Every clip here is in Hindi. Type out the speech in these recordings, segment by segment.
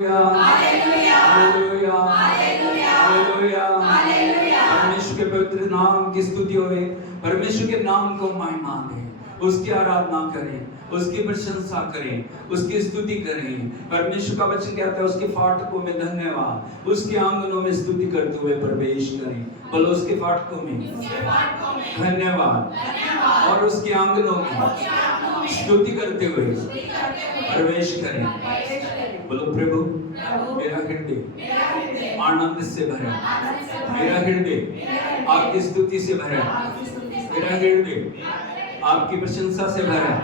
Hallelujah, hallelujah, hallelujah, hallelujah. परमेश्वर के पवित्र नाम की स्तुति होवे, परमेश्वर के नाम को महिमा दें, उसकी आराधना करें, उसकी प्रशंसा करें, उसकी स्तुति करें। परमेश्वर का वचन कहता है उसके फाटकों में धन्यवाद, उसके आंगनों में स्तुति करते हुए प्रवेश करें। बोलो उसके फाटकों में धन्यवाद और उसके आंगनों में स्तुति करते हुए प्रवेश करें। बोलो प्रभु मेरा हृदय आनंद से भरा, मेरा हृदय आपकी स्तुति से भरा, मेरा हृदय आपकी प्रशंसा से भरा।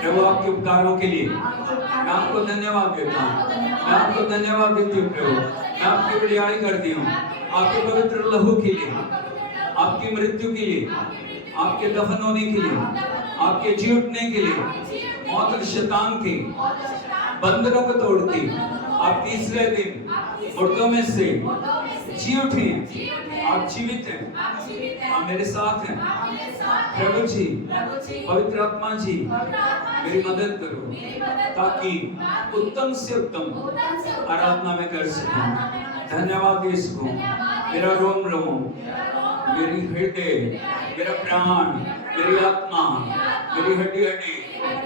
प्रभु आपके उपकारों के लिए मैं आपको धन्यवाद देता हूँ, मैं आपको धन्यवाद देती हूँ प्रभु, मैं आपकी बड़ाई करती हूँ आपके पवित्र लहू के लिए, आपकी मृत्यु के लिए, आपके दफन होने के लिए, आपके जी उठने के लिए, मौत और शैतान के बंधनों को तोड़ के आप तीसरे दिन मुर्दों में से जी उठे, आप जीवित हैं, आप मेरे साथ हैं। प्रभु जी, पवित्र आत्मा जी मेरी मदद करो ताकि उत्तम से उत्तम आराधना में कर सकूं, धन्यवाद दे सकूं। मेरा रोम रोम, मेरी हृदय, मेरा प्राण, मेरी आत्मा, मेरी हड्डी हड्डी,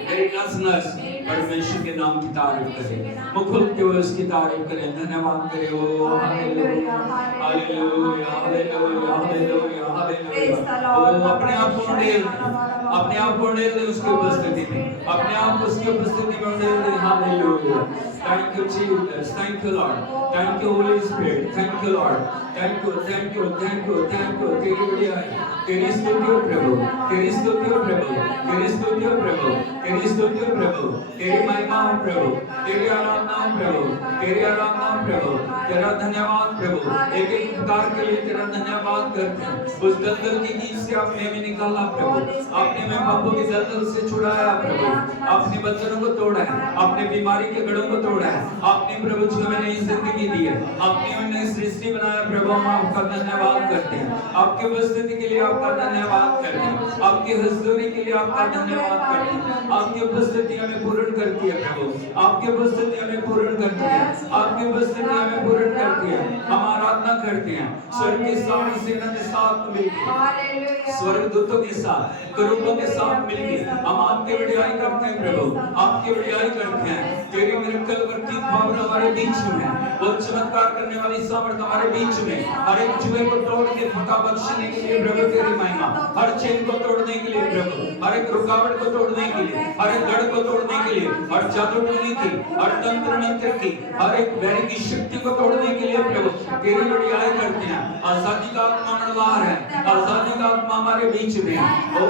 मेरी नस नस परमेश्वर के नाम की तारीफ करें, मुख खोल के उसकी तारीफ करें, धन्यवाद करें। ओ hallelujah, hallelujah, hallelujah, hallelujah, hallelujah. ओ अपने आप को उंडेल, अपने आप को उंडेल दे उसकी उपस्थिति में, अपने आप को उसकी उपस्थिति में उंडेल दे। Hallelujah. Thank you Jesus, thank you Lord, thank you Holy Spirit, thank you Lord, thank you, thank you, thank you, thank you। तेरी बढ़ियाई, तेरी स्तुति हो प्रभु, तेरी स्तुति हो प्रभु, तेरी स्तुति हो प्रभु, तेरी स्तुति हो प्रभु, तेरी महिमा हो प्रभु, तेरी आराधना हो प्रभु, तेरी आराधना हो प्रभु, तेरा धन्यवाद प्रभु। एक एक उपकार के लिए तेरा धन्यवाद करते हैं। उस दलदल की नींद से आपने हमें निकाला प्रभु, आपने हमें पापों की दलदल से छुड़ाया प्रभु, आपने बंधनों को तोड़ा है, आपने बीमारी के गढ़ों को तोड़ा है, आपने प्रभु जी हमें नई जिंदगी दी है, आपने हमें नई सृष्टि बनाया प्रभु। हम आपका धन्यवाद करते हैं, आपकी उपस्थिति के लिए आपका धन्यवाद करते हैं, आपकी हजूरी के लिए आपका धन्यवाद करते हैं। आपकी उपस्थिति हमें पूर्ण करती है प्रभु, आपकी उपस्थिति हमें पूर्ण करती है, आपकी उपस्थिति हमें पूर्ण करती है। हम आराधना करते हैं स्वर्ग की सारी सेना के साथ मिलकर, स्वर्गदूतों के साथ, करूबों के साथ मिलकर हम आपकी बड़ाई करते हैं प्रभु, आपकी बड़ाई करते हैं। तेरी मिरेकल वर्किंग पावर हमारे बीच में, वो चमत्कार करने वाली सामर्थ हमारे बीच में, हर एक जुए को तोड़ के फटा बख्शने के लिए प्रभु तेरी महिमा, हर चेन को तोड़ने के लिए प्रभु, हर एक रुकावट को तोड़ने के लिए, हर एक गढ़ को तोड़ने के लिए, हर जादू टोने की, हर तंत्र मंत्र की, हर एक वैरी की शक्ति को तोड़ने के लिए प्रभु तेरी बड़ाई करते हैं। आजादी का आत्मा मंडलार है, आजादी का आत्मा हमारे बीच में। ओ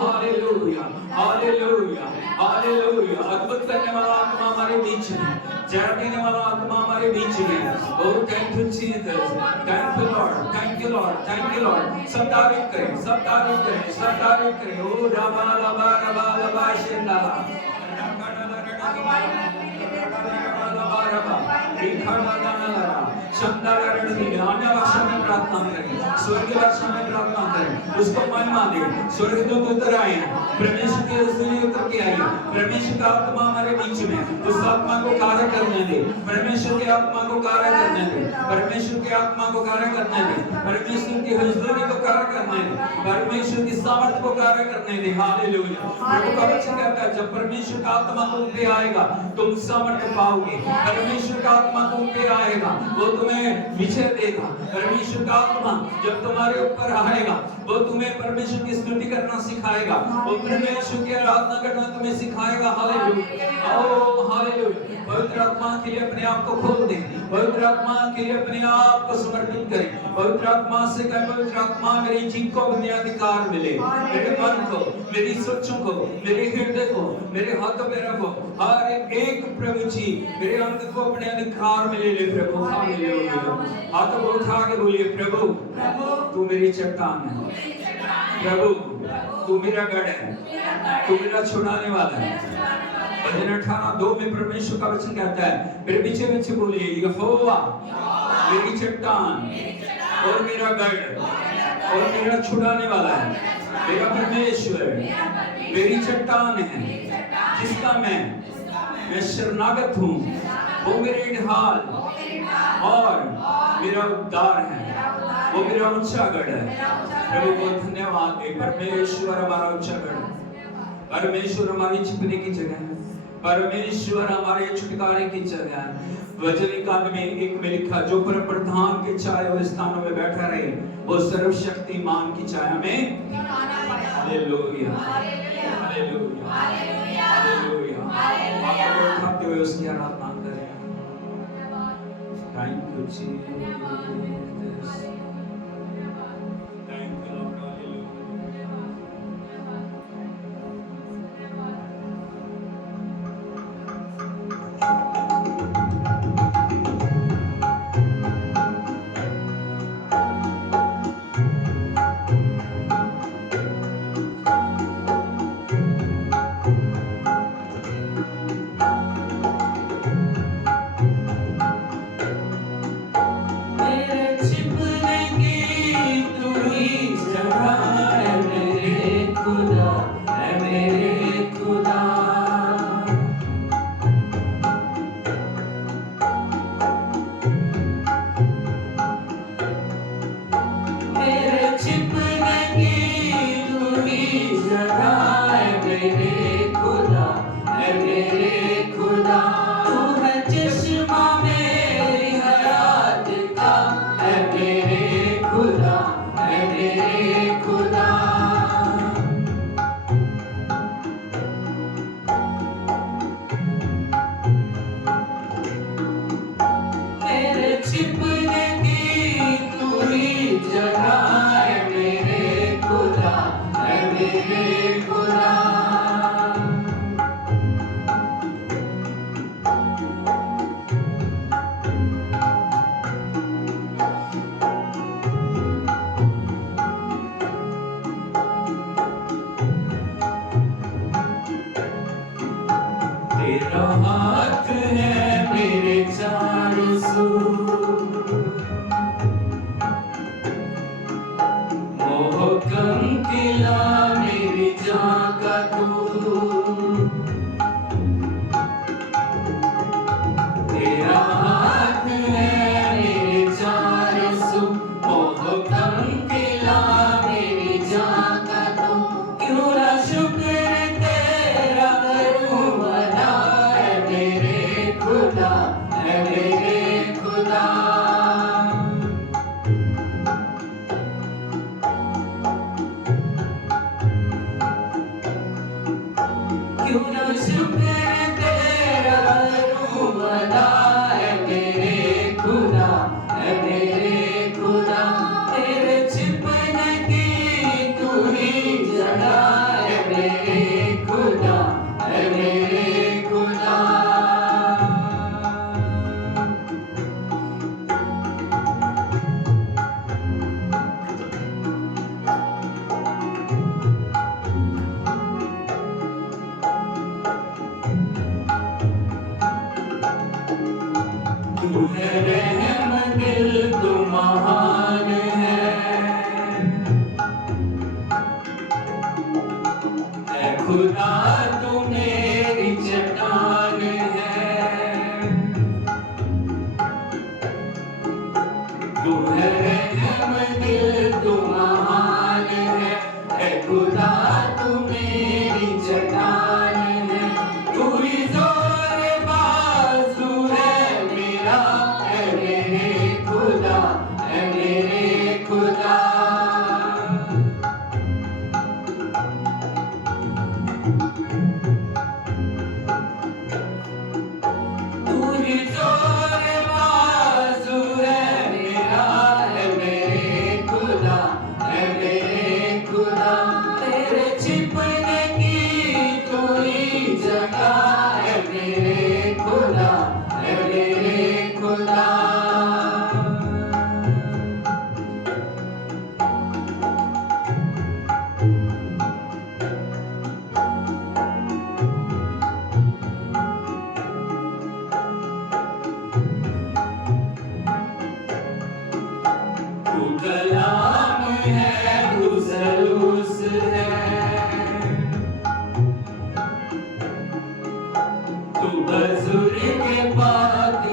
हालेलुया, हालेलुया, हालेलुया। अद्भुत करने वाला आत्मा हमारे बीच में, जय देने वाला आत्मा हमारे बीच में। Oh thank you Jesus, thank you lord, thank you lord, thank you lord. सब तारीफ करें, सब तारीफ करें, सब तारीफ करें। ओ रबा रबा रबा रबा शिंदा प्रार्थना करें, स्वर्ग भाषा में प्रार्थना करें, उसको महिमा दे। स्वर्गदूत उतर आए हैं, परमेश्वर की रसूली उतर के आई है, परमेश्वर का आत्मा हमारे बीच में, उस आत्मा को कार्य करने दे, परमेश्वर की आत्मा को कार्य करने दे, परमेश्वर की आत्मा को कार्य करने दे, परमेश्वर की हजूरी को कार्य करने दे, परमेश्वर की सामर्थ को कार्य करने दे। हालेलुया। प्रभु का वचन कहता है जब परमेश्वर का आत्मा तुम पे आएगा तुम सामर्थ पाओगे, परमेश्वर का आत्मा तुम पे आएगा वो तुम्हें विजय देगा, परमेश्वर का आत्मा जब तुम्हारे ऊपर आएगा वो तुम्हें परमेश्वर की स्तुति करना सिखाएगा, वो परमेश्वर की आराधना करना तुम्हें सिखाएगा। हालेलुया, ओ हालेलुया। पवित्र आत्मा के लिए अपने आप को खोल दें, पवित्र आत्मा के लिए अपने आप को समर्पित करें, पवित्र आत्मा से कहें पवित्र आत्मा मेरी जीभ को अपने अधिकार मिले, मेरे मन को, मेरी सोचों को, मेरे हृदय को, मेरे हाथों पैरों को, हर एक प्रभु जी मेरे अंग को अपने अधिकार में ले ले प्रभु। हालेलुया। हाथों को उठा के बोलिए प्रभु तू मेरी चट्टान है, प्रभु तू मेरा गढ़ है, तू मेरा छुड़ाने वाला है। भजन 18:2 में परमेश्वर का वचन कहता है, मेरे पीछे पीछे बोलिए यहोवा मेरी चट्टान और मेरा गढ़ और मेरा छुड़ाने वाला है, मेरा परमेश्वर मेरी चट्टान है जिसका मैं शरणागत हूँ, वो मेरे ढाल और मेरा उद्धार है, वो मेरा ऊंचा गढ़ है। प्रभु को धन्यवाद दे। परमेश्वर हमारा ऊंचा गढ़ है, परमेश्वर हमारी छिपने की जगह है, परमेश्वर हमारे छुटकारे की जगह है। वचन कांड में एक में लिखा, जो परम प्रधान के छाए हुए स्थानों में बैठा रहे, वो सर्वशक्तिमान की छाया में। Hallelujah, hallelujah, hallelujah. आप उठाते हुए उसकी आराधना करें। Thank you Jesus, thank you lord, hallelujah. तेरा हाथ है मेरे चारों सूर, मोहकम किला मेरी जान का तू। तेरा हाथ है मेरे चारों सूर, मोहकम किला मेरी जान का तू। क्यों ना शुक्र तेरा करूं अदा, है मेरे खुदा, है मेरे खुदा। क्यों ना शुक्र तेरा करूं अदा, है मेरे खुदा, है मेरे खुदा। तेरे छिपने की तू ही जगह, है मेरे खुदा, है मेरे खुदा। तू है रहम दिल, तू महान है, ऐ खुदा तू मेरी चट्टान है। तू है रहम दिल, तू महान है, ऐ खुदा तू मेरी चट्टान है। तू ही जोर बाजू है मेरा, है मेरे खुदा, है मेरे खुदा। तू ही जोर बाजू है मेरा, है मेरे खुदा, है मेरे खुदा। तेरे छिपने की तू ही जगह, है मेरे खुदा, है मेरे खुदा। तू कलाम है, तू सलूस है, तू बुजुर्ग पाक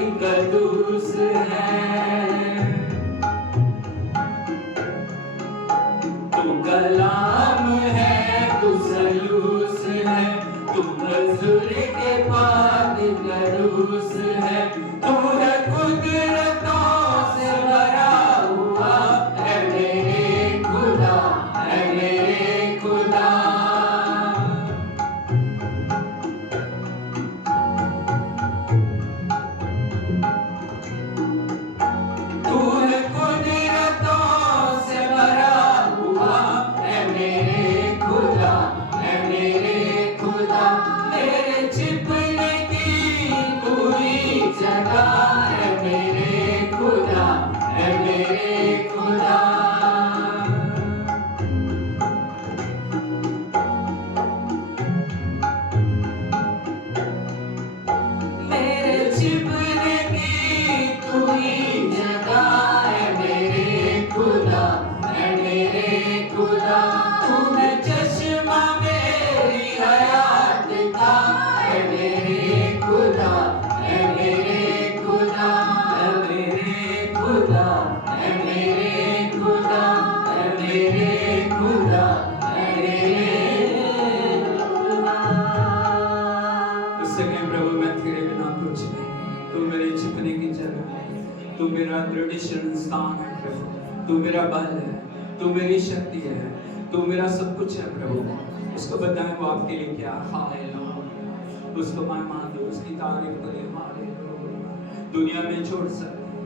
झुकने की जगह है। तू मेरा दृढ़ स्थान है प्रभु, तू मेरा बल है, तू मेरी शक्ति है, तू मेरा सब कुछ है प्रभु। उसको बताएं वो आपके लिए क्या। हालेलुया, उसको महिमा दो, उसकी तारीफ करें। हालेलुया। दुनिया में छोड़ सकते हैं,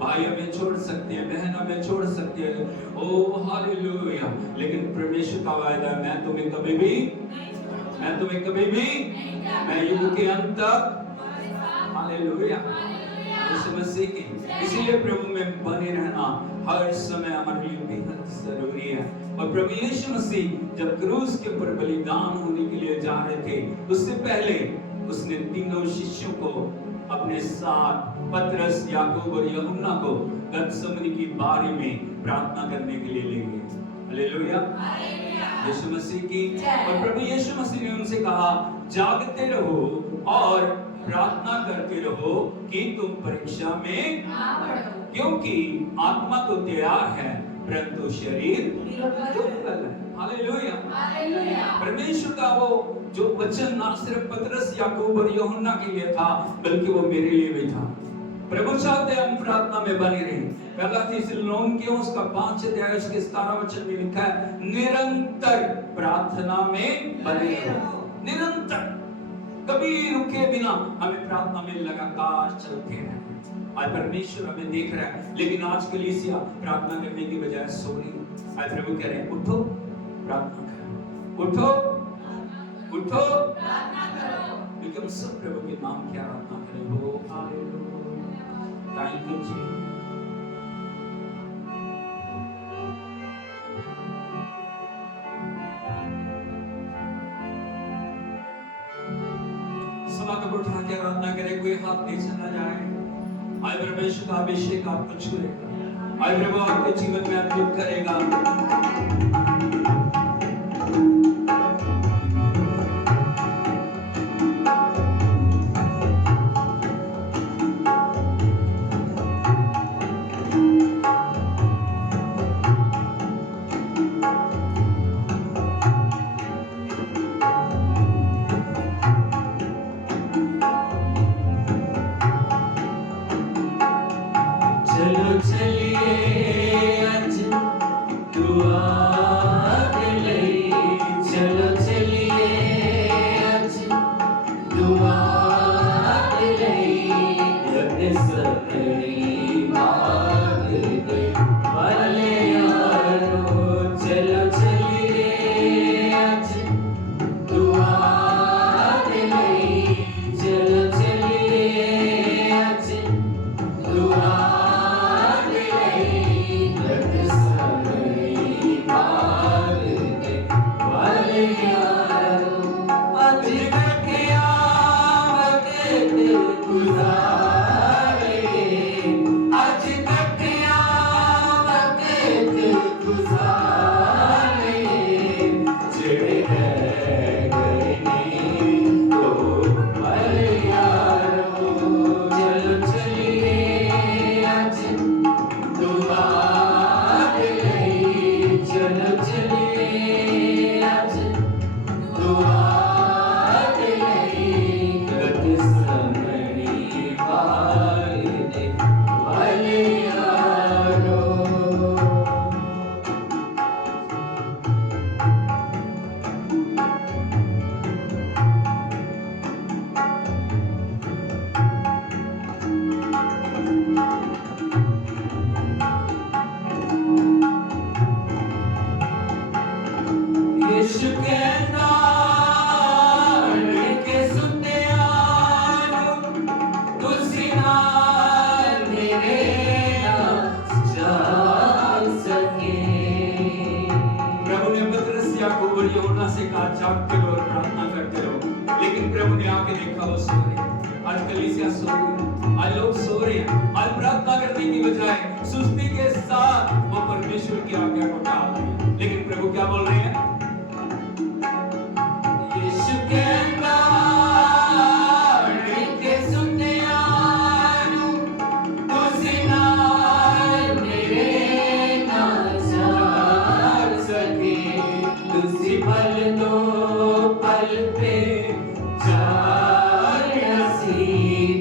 भाई हमें छोड़ सकते हैं, बहन हमें छोड़ सकते हैं, ओ हालेलुया, लेकिन परमेश्वर का वायदा है, मैं तुम्हें कभी भी मैं युग के अंत तक। हालेलुया, यीशु मसीह की। इसीलिए प्रभु में बने रहना हर समय हमारे लिए बेहद जरूरी है। और प्रभु यीशु मसीह जब क्रूस के ऊपर बलिदान होने के लिए जा रहे थे, उससे पहले उसने तीनों शिष्यों को अपने साथ, पतरस, याकूब और यूहन्ना को गतसमनी की बारी में प्रार्थना करने के लिए ले गए। हालेलुया, यीशु मसीह की। और प्रभु यीशु मसीह ने उनसे कहा, जागते रहो और प्रार्थना करते रहो कि तुम परीक्षा में ना पड़ो, क्योंकि आत्मा तो तैयार है परंतु शरीर दुर्बल है। हालेलुया, परमेश्वर का वो जो वचन ना सिर्फ पतरस, याकूब और यूहन्ना के लिए था, बल्कि वो मेरे लिए भी था। प्रभु चाहते हम प्रार्थना में बने रहें। पहला थिस्सलुनीकियों उसका 5 अध्याय उसके 17 वचन में लिखा है, निरंतर प्रार्थना में बने रहो। निरंतर, कभी रुके बिना हमें प्रार्थना में लगातार चलते हैं। आज परमेश्वर हमें देख रहा है, लेकिन आज कलीसिया प्रार्थना करने की बजाय सो रही है। आज प्रभु कह रहे हैं, उठो प्रार्थना करो, उठो प्रार्थना करो, क्योंकि हम सब प्रभु के नाम की आराधना करें। हो हालेलुया, थैंक यू जी। कब उठा के आराधना करे, कोई हाथ नीचे ना जाए। आज परमेश्वर का अभिषेक आपको छुएगा, आज प्रभु आपके जीवन में अद्भुत करेगा।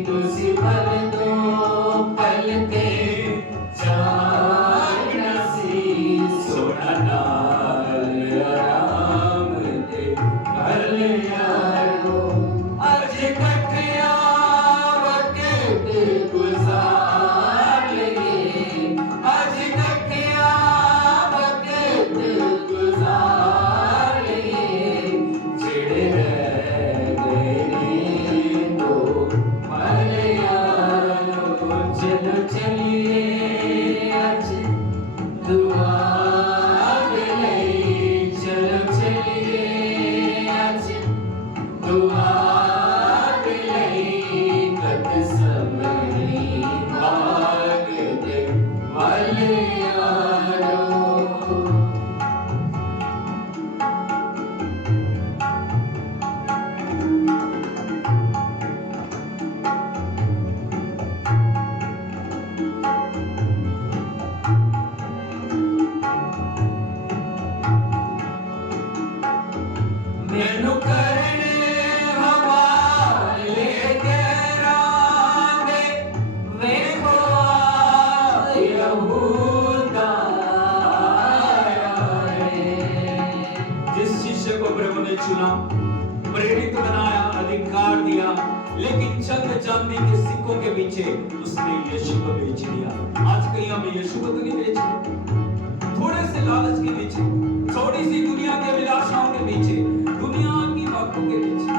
तुसी पल दो चलो चलिए आज दुआ ले, चलो चलिए आज दुआ ले, कद समरी भाग दे वाले यारो। मैनू करने हवाले करांगे, वेखो यहूदा आया है। जिस शिष्य को प्रभु ने चुना, प्रेरित बनाया, अधिकार दिया, लेकिन चंद चांदी के सिक्कों के पीछे उसने यीशु को बेच दिया। आज कहीं हम यीशु को तो नहीं बेचे, थोड़े से लालच के पीछे, थोड़ी सी दुनिया के विलासाओं के पीछे, दुनिया की बातों के पीछे।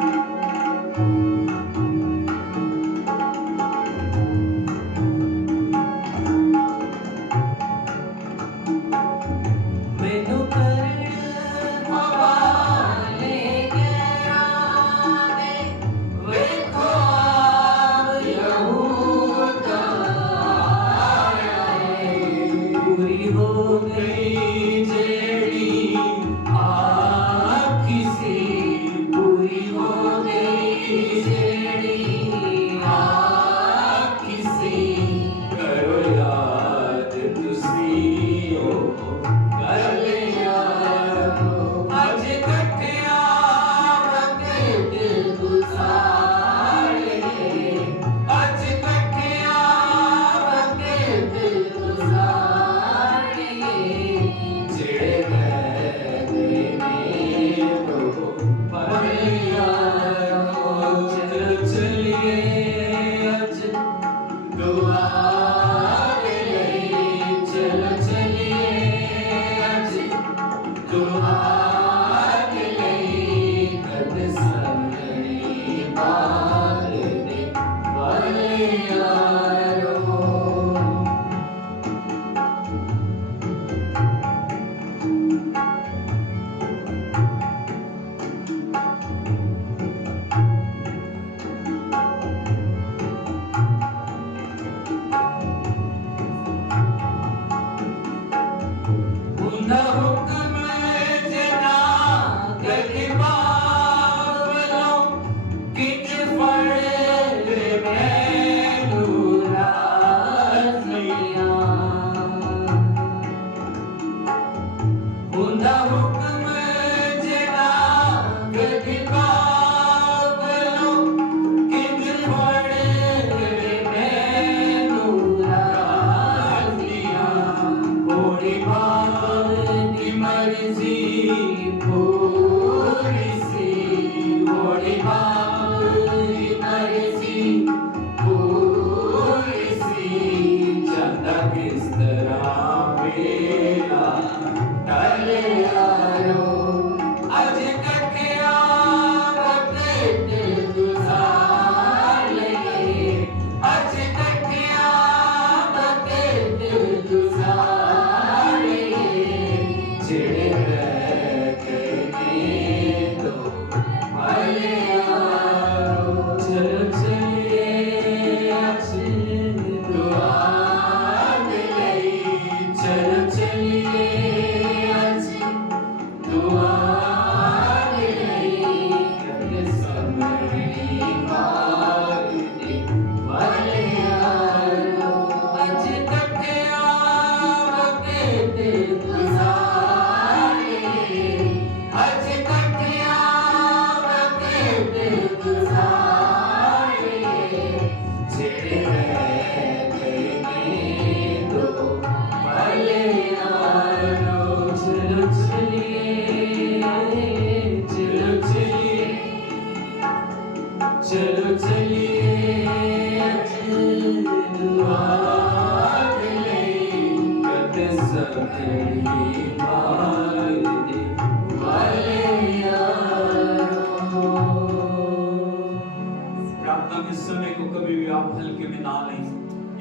मैनू करने हवाले करांगे, वेखो यहूदा आया है। पूरी हो गई जेड़ी आखी सी, पूरी हो गई जेड़ी आखी सी, करो याद तुसी ओ गल यारो। अज कठिया वक्त गुजारे, अज कठिया वक्त गुजारे, जेड़े रह गए ने तो पर यारो। चलो चलिए आज दुआ ले, चलो चलिए आज दुआ ले, कद समरी भाग दे वाले यारो। उन्दा हुक्म जना कदी बावलो, किच फड़ दे मैनू राज़ियां। उन्दा हुक्म जना कदी बावलो, किच फड़ दे मैनू राज़ियां। होड़ी बानी मर्जी पूरी सी, होड़ी बानी मर्जी पूरी सी, चंदा किस तरह मेरा टल यारो। अज कठिया वक्त गुजार ले, अज कठिया वक्त गुजार ले, जेड़े रह गए तो वाले यारो। चलो चलिए आज दुआ ले, चलो चलिए आज दुआ ले, कद समरी भाग दे वाले यारो। अज कठिया वक्त गुजारे, अज कठिया वक्त गुजारे, जेड़े रह गए ने तो वाले यारो। चलो चलिए, चलो चलिए, चलो चलिए आज दुआ ले, कद समरी भाग दे वाले यारो। प्रार्थना के समय को कभी भी आप हल्के में ना लें।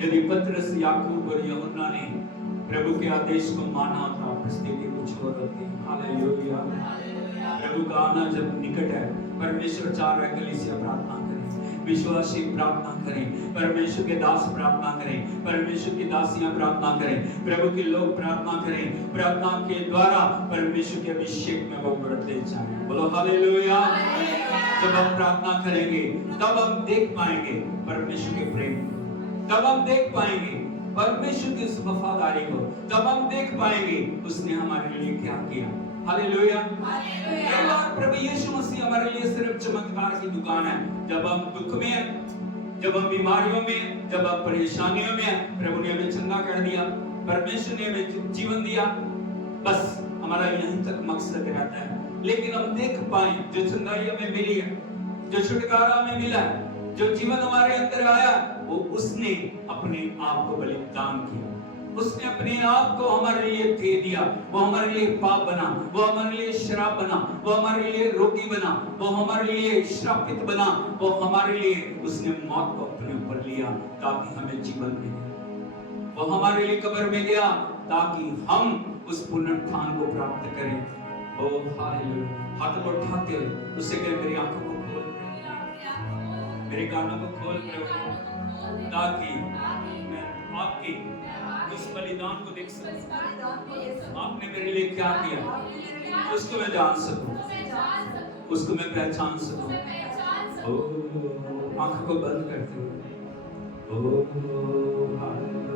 यदि पतरस, याकूब और यूहन्ना ने प्रभु के आदेश को माना था, परिस्थिति कुछ और होती। हालेलुया। प्रभु का आना जब निकट है, परमेश्वर चाह रहा है कलीसिया प्रार्थना करें, विश्वासी प्रार्थना करें, परमेश्वर के दास प्रार्थना करें, परमेश्वर की दासियां प्रार्थना करें, प्रभु के लोग प्रार्थना करें। प्रार्थना के द्वारा परमेश्वर के अभिषेक में वो बढ़ते जाएं। बोलो हालेलुया। जब हम प्रार्थना करेंगे तब हम देख पाएंगे परमेश्वर के प्रेम को, तब हम देख पाएंगे परमेश्वर की उस वफादारी को, तब हम देख पाएंगे उसने हमारे लिए क्या किया। हालेलुया। प्रभु यीशु मसीह हमारे लिए सिर्फ चमत्कार की दुकान है। जब हम दुख में हैं, जब हम बीमारियों में, जब हम परेशानियों में हैं, प्रभु ने हमें चंगा कर दिया, परमेश्वर ने हमें जीवन दिया, बस हमारा यहीं तक मकसद रहता है। लेकिन हम देख पाए जो चंगाई हमें मिली है, जो छुटकारा हमें मिला है, जो जीवन हमारे अंदर आया, वो उसने अपने आप को बलिदान किया, उसने अपने आप को हमारे लिए दे दिया। वो हमारे लिए पाप बना, वो हमारे लिए शराब बना, वो हमारे लिए रोगी बना, वो हमारे लिए श्रापित बना, वो हमारे लिए उसने मौत को अपने ऊपर लिया ताकि हमें जीवन मिले। वो हमारे लिए कब्र में गया ताकि हम उस पुनरुत्थान को प्राप्त करें। ओ हालेलुया। हाथ को उठाते हुए उससे कहे, मेरी आंखों को खोल, मेरे कानों को खोल प्रभु, ताकि मैं आपकी उस बलिदान को देख सकूं। आपने मेरे लिए क्या किया उसको मैं जान सकूं, उसको मैं पहचान सकूं। ओ आंखों को बंद करते हुए, ओ हालेलुया।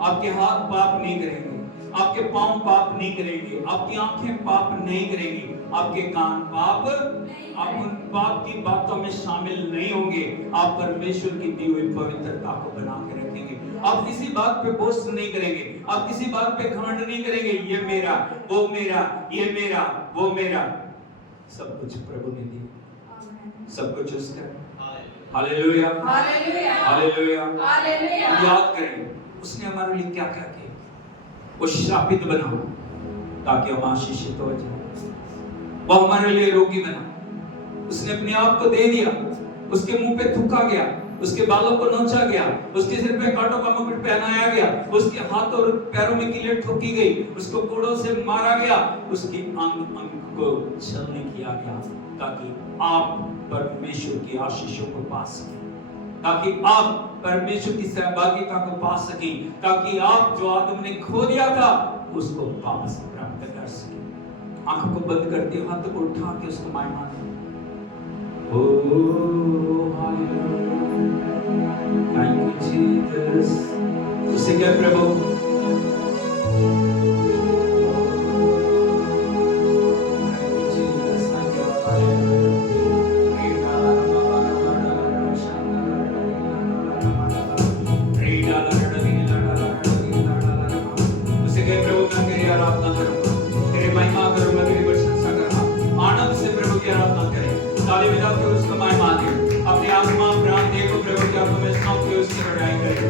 आपके हाथ पाप नहीं करेंगे, आपके पांव पाप नहीं करेंगे, आपकी आंखें पाप नहीं करेंगी, आपके कान पाप, आप उन पाप की बातों में शामिल नहीं होंगे। आप परमेश्वर की दी हुई पवित्रता को बना के रखेंगे। आप किसी बात पे बोस्ट नहीं करेंगे, आप किसी बात पे घमंड नहीं करेंगे, ये मेरा, वो मेरा, ये मेरा, वो मेरा। सब कुछ प्रभु ने दिया, सब कुछ उसका है। Hallelujah, hallelujah, hallelujah, hallelujah. याद करें उसने हमारे लिए क्या क्या किया। वो श्रापित बना ताकि हम आशीषित हो जाए। वो हमारे लिए रोगी बना, उसने अपने आप को दे दिया, उसके मुंह पे थूका गया उसके बालों को नोचा गया, उसके सिर पे कांटों का मुकुट पहनाया गया, उसके हाथों और पैरों में कीलें ठोकी गई, उसको कोड़ों से मारा गया, उसकी अंग अंग को छलनी किया गया, ताकि आप परमेश्वर की आशीषों को पा सकें, ताकि आप परमेश्वर की सहभागिता को पा सकें, ताकि आप जो आदम ने खो दिया था उसको वापस प्राप्त कर सकें। आंखों को बंद करते, हाथों को उठा के उसको महिमा दें। Oh, hallelujah. Thank you, Jesus. उसे क्या प्रभु? उसे क्या प्रभु? मैं तेरी आराधना करूँगा, तेरी महिमा करूँगा, तेरी प्रशंसा करूँगा। आनंद से प्रभु की आराधना करें। ताली बजा के उसको महिमा दें। अपने आत्मा प्राण देह को प्रभु के हाथों में सौंप के उसकी बड़ाई करें।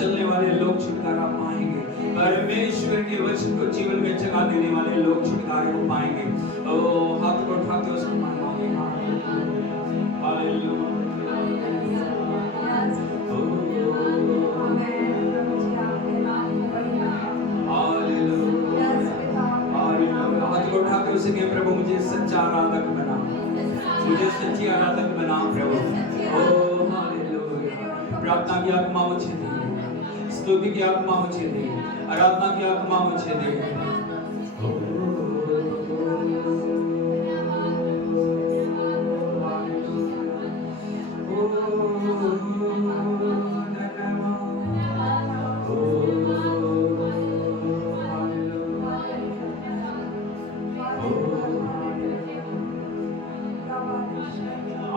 चलने वाले लोग छुटकारा पाएंगे। परमेश्वर के वचन को जीवन में जगा देने वाले लोग छुटकारे को पाएंगे। ओ हाथ को उठा के उसको मानोगे। हालेलुया। उठा के उसे कहे प्रभु मुझे सच्चा आराधक बना, मुझे सच्ची आराधक बना प्रभु। ओ हालेलुया। प्रार्थना की आत्मा मुझे दे, स्तुति की आत्मा मुझे दे, आराधना की आत्मा मुझे दे।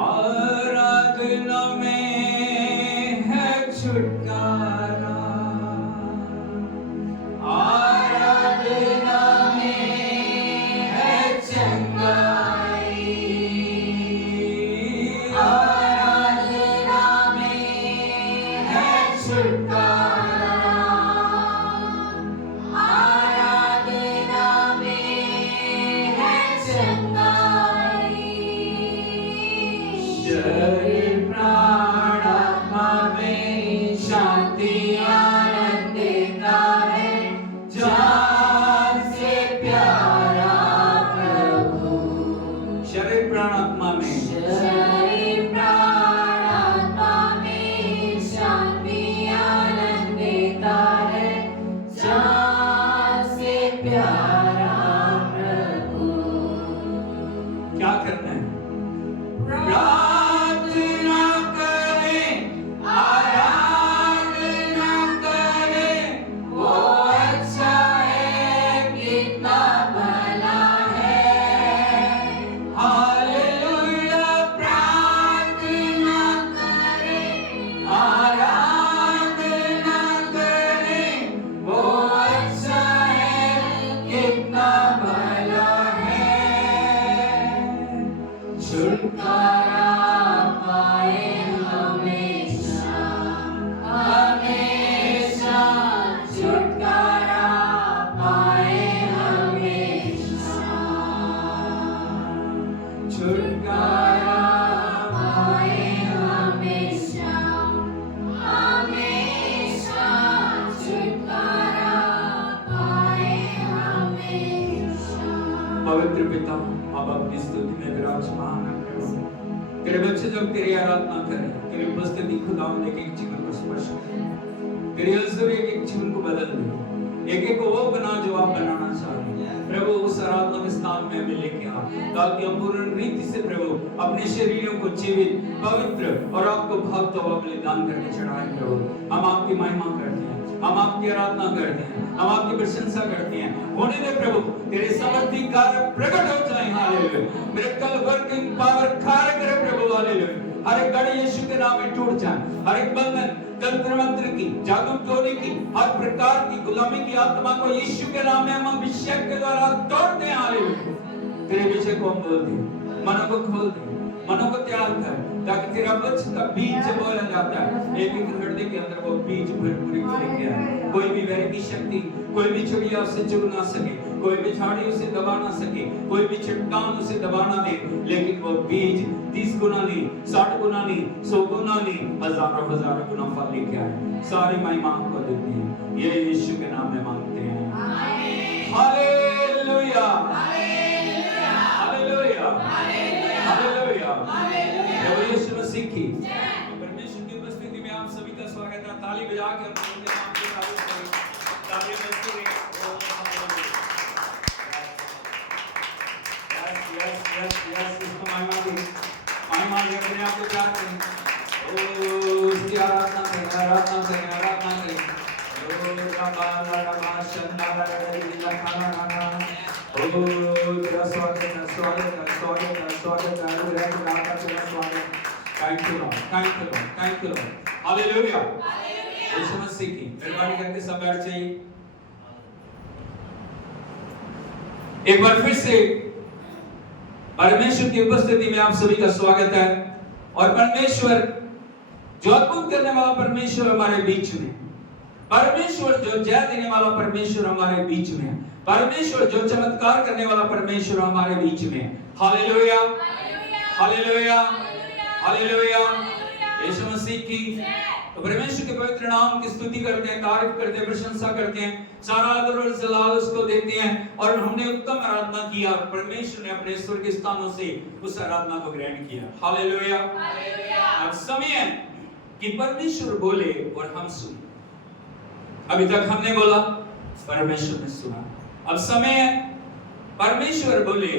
आराधना में है छुटकारा, आराधना में है चंगाई, आराधना में है छुटकारा, आराधना में है चंगाई। शरीर प्राण आत्मा में शांति आनंद देता है, जान से प्यारा प्रभु। शरीर प्राण आत्मा में, शरीर प्राण आत्मा में शांति आनंद देता है, जान से प्यारा प्रभु। क्या करना है? प्रार्थना करें, आराधना करें, वो अच्छा है, कितना भला है। हालेलुया। प्रार्थना करें, आराधना करें, वो अच्छा है, कितना भला है। छुटकारा पाए हमेशा, हमेशा छुटकारा पाए हमेशा, छुटकारा पाए हमेशा, हमेशा छुटकारा पाए हमेशा। पवित्र पिता, अब अपनी स्तुति में विराजमान है प्रभु। तेरे बच्चे जब तेरी आराधना करें, तेरी उपस्थिति खुदा में एक एक जीवन को स्पर्श करें, तेरे अंदर एक एक जीवन को बदल दे, एक एक को वो बना जो आप बनाना चाहते हैं प्रभु। उस आराधना के स्थान में हमें लेके आ, ताकि हम पूर्ण रीति से प्रभु अपने शरीरों को जीवित, पवित्र और आपको भावता हुआ बलिदान करके चढ़ाएं प्रभु। हम आपकी महिमा करते हैं, हम आपकी आराधना करते हैं, हम आपकी प्रशंसा करते हैं। होने दे प्रभु, तेरे समर्थी कार्य प्रकट हो जाए। हालेलुया। मिरेकल वर्किंग पावर कार्य करे प्रभु। हालेलुया। हर एक गढ़ यीशु के नाम में टूट जाए, हर एक बंधन, तंत्र मंत्र की, जादू टोने की, हर प्रकार की गुलामी की आत्मा को यीशु के नाम में हम अभिषेक के द्वारा तोड़ते हैं। हालेलुया। तेरे विषय को हम बोलते हैं, मनों को खोल दे, मनों को तैयार कर, ताकि तेरा वचन का बीज जब बोला जाता है, एक एक हृदय के अंदर वो बीज भरपूरी को लेके आए। कोई भी वैर की शक्ति, कोई भी चिड़िया उसे चुग ना सके, कोई भी झाड़ी उसे दबा ना सके, कोई भी चट्टान उसे दबा ना दे, लेकिन वो बीज 30 गुना नहीं, 60 गुना नहीं, 100 गुना नहीं, हजारों हजारों गुना फल लेके आए। सारी महिमा आपको देते हैं, ये यीशु के नाम में मांगते हैं। Hallelujah, hallelujah, hallelujah. प्रभु यीशु मसीह की परमेश्वर की उपस्थिति में आप सभी का स्वागत है। ताली बजा के उनके नाम की तारीफ करें। ताली बजती रहे। यस इसको महिमा दी, महिमा दे, अपने आप को प्यार करें। ओ उसकी आराधना करें, आराधना करें, आराधना करें। ओ रबा रबा शंदा रबा खाना खाना। ओ तेरा स्वागत है, स्वागत है, स्वागत है, स्वागत है। तेरा खुदा तेरा स्वागत। Thank you lord, thank you lord, thank you lord. Hallelujah, hallelujah. Yeshu Masih की मेहरबानी करके सब बैठ जाइए। एक बार फिर से परमेश्वर की उपस्थिति में आप सभी का स्वागत है। और परमेश्वर जो अद्भुत करने वाला परमेश्वर हमारे बीच में, परमेश्वर जो जय देने वाला परमेश्वर हमारे बीच में है। परमेश्वर जो चमत्कार करने वाला परमेश्वर हमारे बीच में है। Hallelujah, hallelujah, hallelujah. Yeshu Masih की तो परमेश्वर के पवित्र नाम की स्तुति करते हैं, तारीफ करते हैं, प्रशंसा करते हैं, सारा आदर और जलाल उसको देते हैं। और हमने उत्तम आराधना किया और परमेश्वर ने अपने स्वर्ग स्थानों से उस आराधना को ग्रहण किया। Hallelujah, hallelujah. अब समय है कि परमेश्वर बोले और हम सुने। अभी तक हमने बोला, परमेश्वर ने सुना। अब समय है परमेश्वर बोले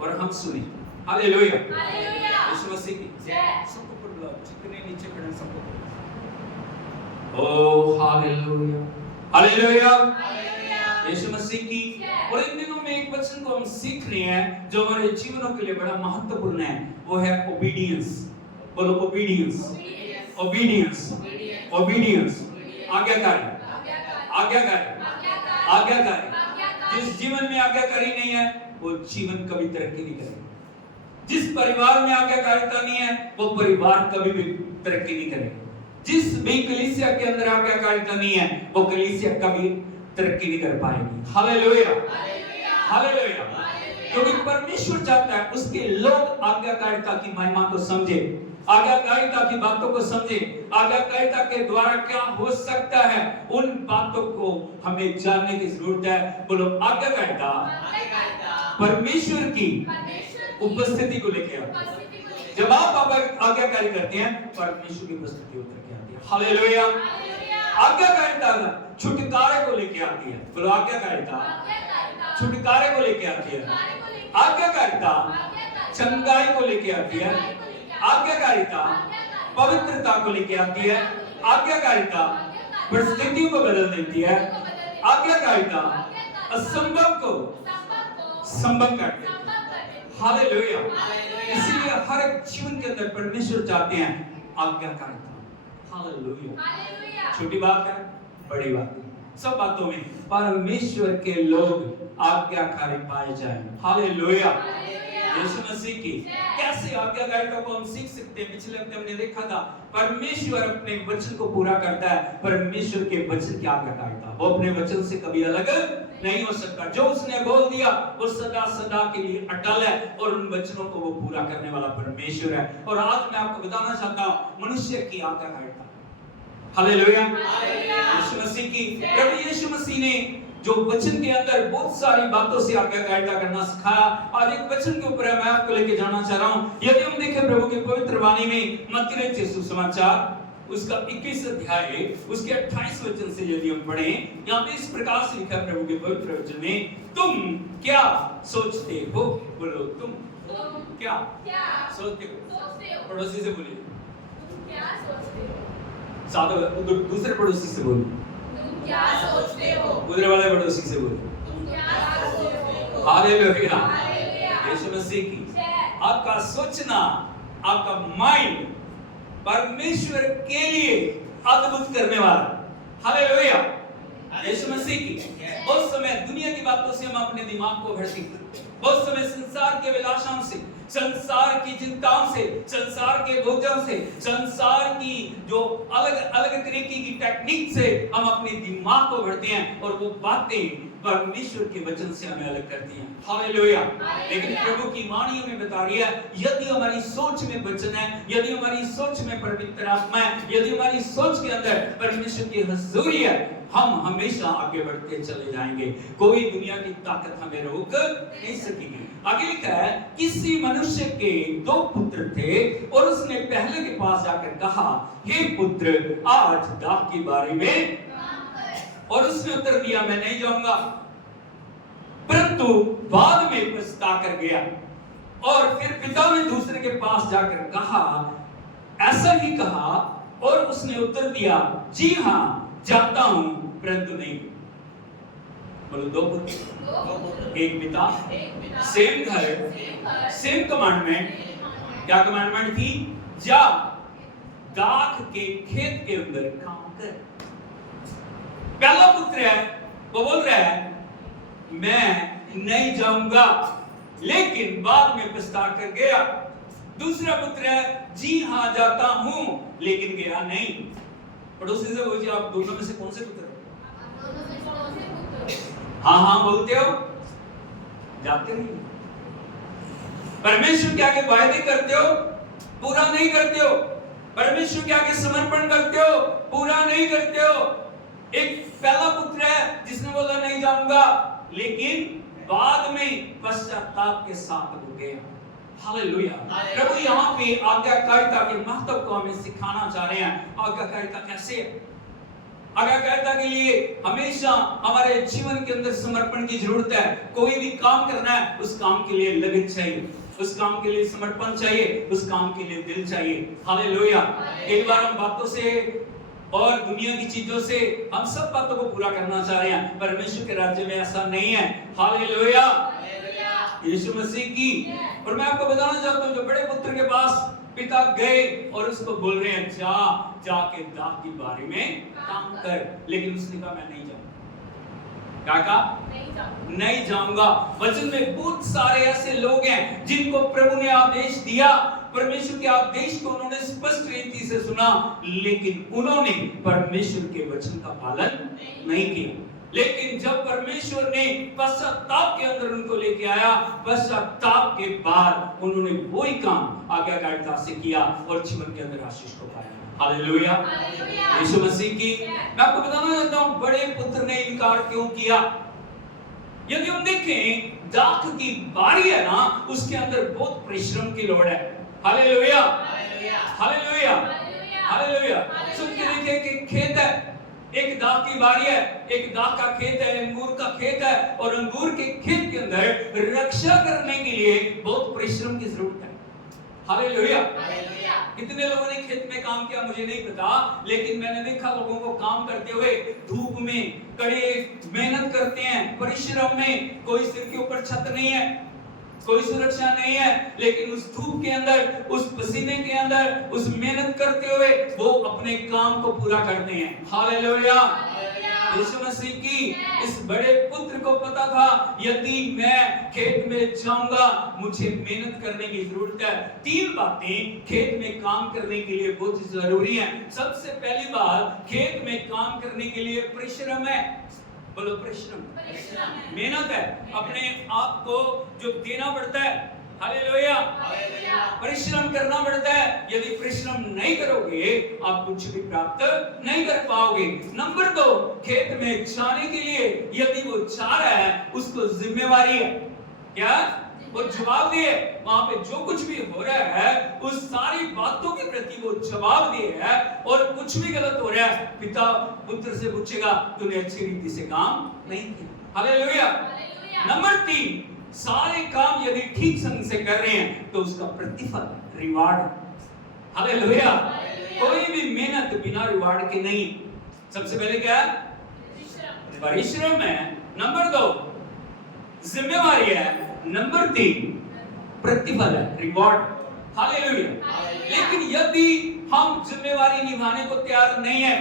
और हम सुने। Hallelujah, hallelujah. यीशु मसीह की जय। सबको पढ़ लो, जितने नीचे खड़े सबको। ओ hallelujah, hallelujah, hallelujah. Yeshu Masih की। और इन दिनों में एक वचन को हम सीख रहे हैं जो हमारे जीवनों के लिए बड़ा महत्वपूर्ण है, वो है ओबीडियंस। बोलो ओबीडियंस, ओबीडियंस, ओबीडियंस। आज्ञाकारी, आज्ञाकारी, आज्ञाकारी। जिस जीवन में आज्ञाकारी नहीं है वो जीवन कभी तरक्की नहीं करेगा। जिस परिवार में आज्ञाकारिता नहीं है वो परिवार कभी भी तरक्की नहीं करेगा। जिस भी कलीसिया के अंदर आज्ञाकारिता नहीं है वो कलीसिया कभी तरक्की नहीं कर पाएगी। Hallelujah, hallelujah. क्योंकि परमेश्वर चाहता है उसके लोग आज्ञाकारिता की महिमा को समझे, आज्ञाकारिता की बातों को समझे, आज्ञाकारिता के द्वारा क्या हो सकता है उन बातों को हमें जानने की जरूरत है। बोलो आज्ञाकारिता परमेश्वर की उपस्थिति को लेकर आती है। जब आप आज्ञाकारी करते हैं परमेश्वर की उपस्थिति उतर के आती है। हालेलुया, आज्ञाकारिता छुटकारे को लेकर आती है। बोलो आज्ञाकारिता छुटकारे को लेकर आती है। आज्ञाकारिता चंगाई को लेकर आती है। आज्ञाकारिता पवित्रता को लेकर आती है। आज्ञाकारिता परिस्थितियों को बदल देती है। आज्ञाकारिता असंभव को संभव कर देती है। हालेलुया। इसीलिए हर एक जीवन के अंदर परमेश्वर चाहते हैं आज्ञाकारिता। हालेलुया। छोटी बात है, बड़ी बात है, सब बातों में परमेश्वर के लोग आज्ञाकारी पाए जाएं। हालेलुया, यीशु मसीह की। कैसे आज्ञाकारिता को हम सीख सकते हैं? पिछले हफ्ते हमने देखा था परमेश्वर अपने वचन को पूरा करता है। परमेश्वर के वचन की आज्ञाकारिता, वो अपने वचन से कभी अलग नहीं हो सकता। जो उसने बोल दिया वो सदा सदा के लिए अटल है और उन वचनों को वो पूरा करने वाला परमेश्वर है। और आज मैं आपको बताना चाहता हूं मनुष्य की आज्ञाकारिता। हालेलुया, यीशु मसीह की। प्रभु यीशु मसीह ने जो वचन के अंदर बहुत सारी बातों से आज्ञाकारिता करना सिखाया, आज एक वचन के ऊपर मैं आपको लेके जाना चाह रहा हूं। यदि हम देखें प्रभु की पवित्र वाणी में मत्ती रचित सुसमाचार उसका 21 अध्याय उसके 28 वचन से यदि हम पढ़ें, यहाँ पे इस प्रकार से लिखा है प्रभु के पवित्र वचन में, तुम क्या सोचते हो? बोलो तुम क्या सोचते हो? पड़ोसी से बोलिए क्या सोचते हो। साथ दूसरे पड़ोसी से बोलो तुम क्या सोचते हो। उधर वाले पड़ोसी से बोलो तुम क्या सोचते हो। हालेलुया, यीशु मसीह की। आपका सोचना, आपका माइंड परमेश्वर के लिए अद्भुत करने वाला। हालेलुया, यीशु मसीह की। बहुत समय दुनिया की बातों से हम अपने दिमाग को भरते हैं, बहुत समय संसार के विलासाओं से, संसार की चिंताओं से, संसार के बोझों से, संसार की जो अलग अलग तरीके की टेक्निक से हम अपने दिमाग को भरते हैं और वो बातें परमेश्वर के वचन से हमें अलग करती हैं। हालेलुया। लेकिन प्रभु की वाणी हमें बता रही है, यदि हमारी सोच में वचन है, यदि हमारी सोच में पवित्र आत्मा है, यदि हमारी सोच के अंदर परमेश्वर की हुजूरी है, हम हमेशा आगे बढ़ते चले जाएंगे। कोई दुनिया की ताकत हमें रोक नहीं सकेगी। आगे लिखा है, किसी मनुष्य के 2 पुत्र थे और उसने पहले के पास जाकर कहा, हे पुत्र, आज दाख की बारी में। और उसने उत्तर दिया, मैं नहीं जाऊंगा। परंतु बाद में पछता कर गया। और फिर पिता ने दूसरे के पास जाकर कहा, ऐसा ही कहा। और उसने उत्तर दिया, जी हाँ जाता हूं, परंतु नहीं। बोलो 2 पुत्र, एक पिता, सेम घर, सेम कमांडमेंट। क्या कमांडमेंट थी? जा दाख के खेत के अंदर काम कर। पहला पुत्र है वो बोल रहा है मैं नहीं जाऊंगा, लेकिन बाद में पछता कर गया। दूसरा पुत्र है, जी हाँ जाता हूं, लेकिन गया नहीं। पड़ोसी से पूछिए, आप दोनों में से कौन से पुत्र हैं? हाँ हाँ बोलते हो, जाते नहीं। परमेश्वर के आगे वायदे करते हो, पूरा नहीं करते हो। परमेश्वर के आगे समर्पण करते हो, पूरा नहीं करते हो। एक पहला पुत्र है जिसने बोला नहीं जाऊंगा, लेकिन बाद में पश्चाताप के साथ हो गया। हालेलुया। प्रभु यहाँ पे आज्ञाकारिता के महत्व को हमें सिखाना चाह रहे हैं। आज्ञाकारिता कैसे है? आज्ञाकारिता के लिए हमेशा हमारे जीवन के अंदर समर्पण की जरूरत है। कोई भी काम करना है, उस काम के लिए लगन चाहिए, उस काम के लिए समर्पण चाहिए, उस काम के लिए दिल चाहिए। हालेलुया। एक बार हम बातों से और दुनिया की चीजों से हम सब बातों को पूरा करना चाह रहे हैं। परमेश्वर के राज्य में ऐसा नहीं है। हालेलुया। यीशु मसीह की। और मैं आपको बताना चाहता हूँ, जो बड़े पुत्र के पास पिता गए और उसको बोल रहे हैं जाके दाख की बारी में काम कर, लेकिन उसने कहा मैं नहीं जाऊंगा। क्या कहा? नहीं जाऊंगा। वचन में बहुत सारे ऐसे लोग हैं जिनको प्रभु ने आदेश दिया, परमेश्वर के आदेश को उन्होंने स्पष्ट रीति से सुना, लेकिन उन्होंने परमेश्वर के वचन का पालन नहीं किया। लेकिन जब परमेश्वर ने पश्चाताप के अंदर उनको लेके आया, पश्चाताप के बाद उन्होंने वही काम आज्ञाकारिता से किया और जीवन के अंदर आशीष को पाया। हालेलुया। यीशु मसीह की। मैं आपको बताना चाहता हूँ, बड़े पुत्र ने इनकार क्यों किया। यदि हम देखें, दाख की बारी है ना, उसके अंदर बहुत परिश्रम की लोड़ है। हालेलुया। हालेलुया। हालेलुया। सुन के देखिए कि खेत है, एक दाख की बारी है, एक दाख का खेत है, अंगूर का खेत है, और अंगूर के खेत के अंदर रक्षा करने के लिए बहुत परिश्रम की जरूरत है। हालेलुया। कितने लोगों ने खेत में काम किया मुझे नहीं पता, लेकिन मैंने देखा लोगों को काम करते हुए धूप में कड़े मेहनत करते हैं, परिश्रम में। कोई सिर के ऊपर छत नहीं है, कोई सुरक्षा नहीं है, लेकिन उस धूप के अंदर, उस पसीने के अंदर, उस मेहनत करते हुए वो अपने काम को पूरा करते हैं। हालेलुया। यीशु मसीह की। इस बड़े पुत्र को पता था, यदि मैं खेत में जाऊंगा मुझे मेहनत करने की जरूरत है। 3 बातें खेत में काम करने के लिए बहुत जरूरी हैं। सबसे पहली बात, खेत में काम करने के लिए परिश्रम है। बोलो परिश्रम। मेहनत है, अपने आप को जो देना पड़ता है। हालेलुया। परिश्रम करना पड़ता है। यदि परिश्रम नहीं करोगे आप कुछ भी प्राप्त नहीं कर पाओगे। नंबर 2, खेत में जाने के लिए यदि वो जा रहा है, उसको जिम्मेवारी है। क्या? वो जवाब दे। वहां पे जो कुछ भी हो रहा है उस सारी बातों के प्रति वो जवाब दे है, और कुछ भी गलत हो रहा है पिता पुत्र से पूछेगा तूने अच्छी रीति से काम नहीं किया। हालेलुया। नंबर 3, सारे काम यदि ठीक संग से कर रहे हैं तो उसका प्रतिफल, रिवार्ड। हालेलुया। कोई भी मेहनत बिना रिवार्ड के नहीं। सबसे पहले क्या है? परिश्रम है। नंबर 2 जिम्मेवारी है। नंबर 3 प्रतिफल है, रिवॉर्ड। हालेलुया। लेकिन यदि हम जिम्मेवारी निभाने को तैयार नहीं है,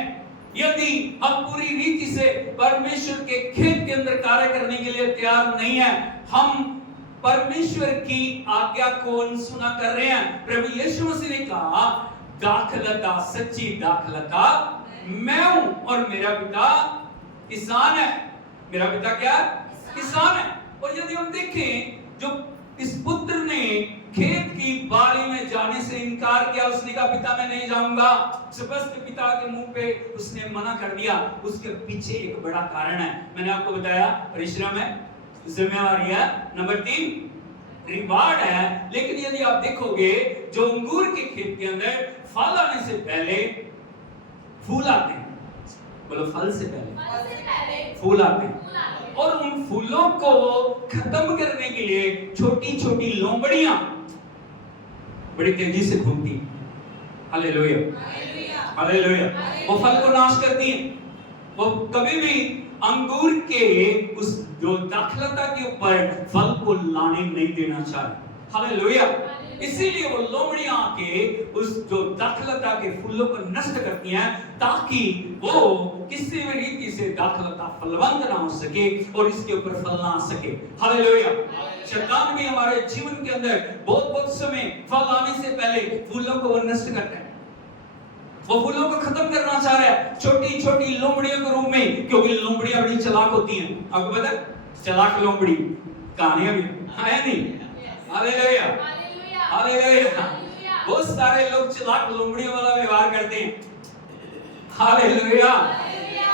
यदि हम पूरी रीति से परमेश्वर के खेत के अंदर कार्य करने के लिए तैयार नहीं है, हम परमेश्वर की आज्ञा को अनसुना कर रहे हैं। प्रभु यीशु मसीह ने कहा, दाखलता, सच्ची दाखलता मैं हूं और मेरा पिता किसान है। मेरा पिता क्या? किसान है। और यदि हम देखें, जो इस पुत्र ने खेत की बारी में जाने से इनकार किया, उसने कहा पिता मैं नहीं जाऊंगा, स्पष्ट पिता के मुंह पे उसने मना कर दिया। उसके पीछे एक बड़ा कारण है। मैंने आपको बताया, परिश्रम है, जिम्मेवारी है, नंबर 3 रिवार्ड है। लेकिन यदि आप देखोगे, जो अंगूर के खेत के अंदर फल आने से पहले फूल आते हैं। बोलो फल से पहले फूल आते हैं। और उन फूलों को खत्म करने के लिए छोटी छोटी लोमड़ियां बड़ी तेजी से घूमती। हालेलुया। हालेलुया। वो फल को नाश करती हैं। वो कभी भी अंगूर के उस जो दाखलता के ऊपर फल को लाने नहीं देना चाहते। हालेलुया। इसीलिए वो लोमड़ियां आके उस जो दाखलता के फूलों को नष्ट करती हैं, ताकि वो किसी भी रीति से दाखलता फलवंत ना हो सके और इसके ऊपर फल ना आ सके। हालेलुया। शैतान भी हमारे जीवन के अंदर बहुत समय फल आने से पहले फूलों को वो नष्ट करता है। वो फूलों को खत्म करना चाह रहा है छोटी छोटी लोमड़ियों के रूप में, क्योंकि लोमड़ियां बड़ी चालाक होती हैं। आपको पता है चालाक लोमड़ी कहानियां भी है नहीं। Hallelujah hallelujah. बहुत सारे लोग चालाक लोमड़ियों वाला व्यवहार करते हैं। हालेलुया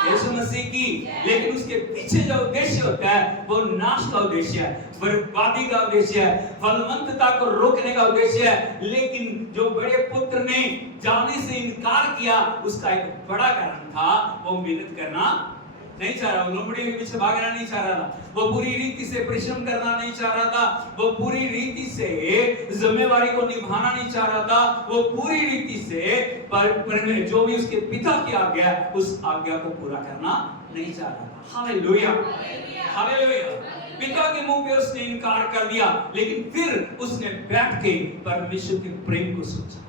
यीशु मसीह की, लेकिन उसके पीछे जो उद्देश्य होता है वो नाश का उद्देश्य है, बर्बादी का उद्देश्य है, फलवंतता को रोकने का उद्देश्य है। लेकिन जो बड़े पुत्र ने जाने से इनकार किया उसका एक बड़ा कारण था, वो मेहनत करना नहीं चाह रहा, वो लोमड़ी के पीछे भागना नहीं चाह रहा था, वो पूरी रीति से परिश्रम करना नहीं चाह रहा था, वो पूरी रीति से जिम्मेवारी को निभाना नहीं चाह रहा था, वो पूरी रीति से पर जो भी उसके पिता की आज्ञा है उस आज्ञा को पूरा करना नहीं चाह रहा था। Hallelujah hallelujah. पिता के मुंह पे उसने इनकार कर दिया, लेकिन फिर उसने बैठ के परमेश्वर के प्रेम को सोचा।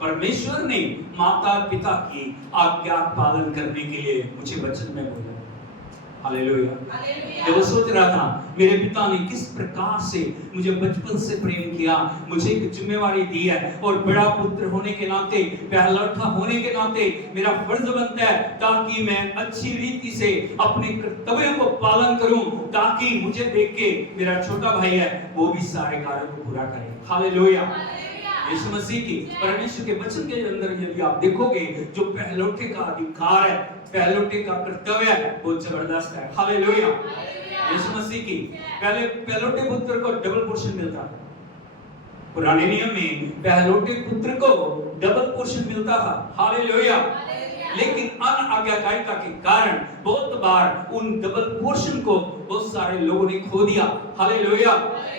परमेश्वर ने माता पिता की आज्ञा पालन करने के लिए मुझे वचन में बोला। हालेलुया। जब वो सोच रहा था मेरे पिता ने किस प्रकार से मुझे बचपन से प्रेम किया, मुझे एक जिम्मेवारी दी है, और बड़ा पुत्र होने के नाते, पहलौठा होने के नाते मेरा फर्ज बनता है ताकि मैं अच्छी रीति से अपने कर्तव्यों को पालन करूं, ताकि मुझे देख के मेरा छोटा भाई है वो भी सारे कार्यों को पूरा करे। हालेलुया यीशु मसीह की परमेश्वर के वचन के अंदर यदि आप देखोगे जो पहलौठे का अधिकार है, पहलौठे का कर्तव्य है, वो जबरदस्त है। हालेलुया यीशु मसीह की पहले पहलौठे पुत्र को डबल पोर्शन मिलता था। पुराने नियम में पहलौठे पुत्र को डबल पोर्शन मिलता था। हालेलुया। लेकिन अनाज्ञाकारिता के कारण बहुत बार उन डबल पोर्शन को बहुत सारे लोगों ने खो दिया। हालेलुया।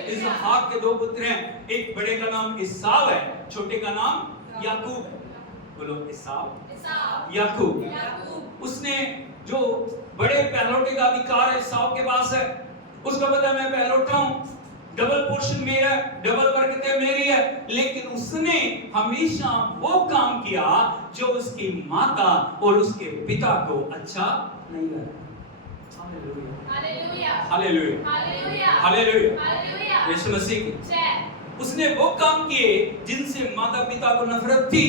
इसहाक के दो पुत्र हैं, एक बड़े का नाम इसाव है, छोटे का नाम याकूब है। बोलो इसाव याकूब। उसने जो बड़े पहलौठे का अधिकार इसाव के पास है, उसको पता है मैं पहलौठा हूं, डबल पोर्शन मेरा है, डबल बरकतें मेरी है, लेकिन उसने हमेशा वो काम किया जो उसकी माता और उसके पिता को अच्छा नहीं लगा। Hallelujah hallelujah hallelujah Yeshu Masih की। उसने वो काम किए जिनसे माता पिता को नफरत थी,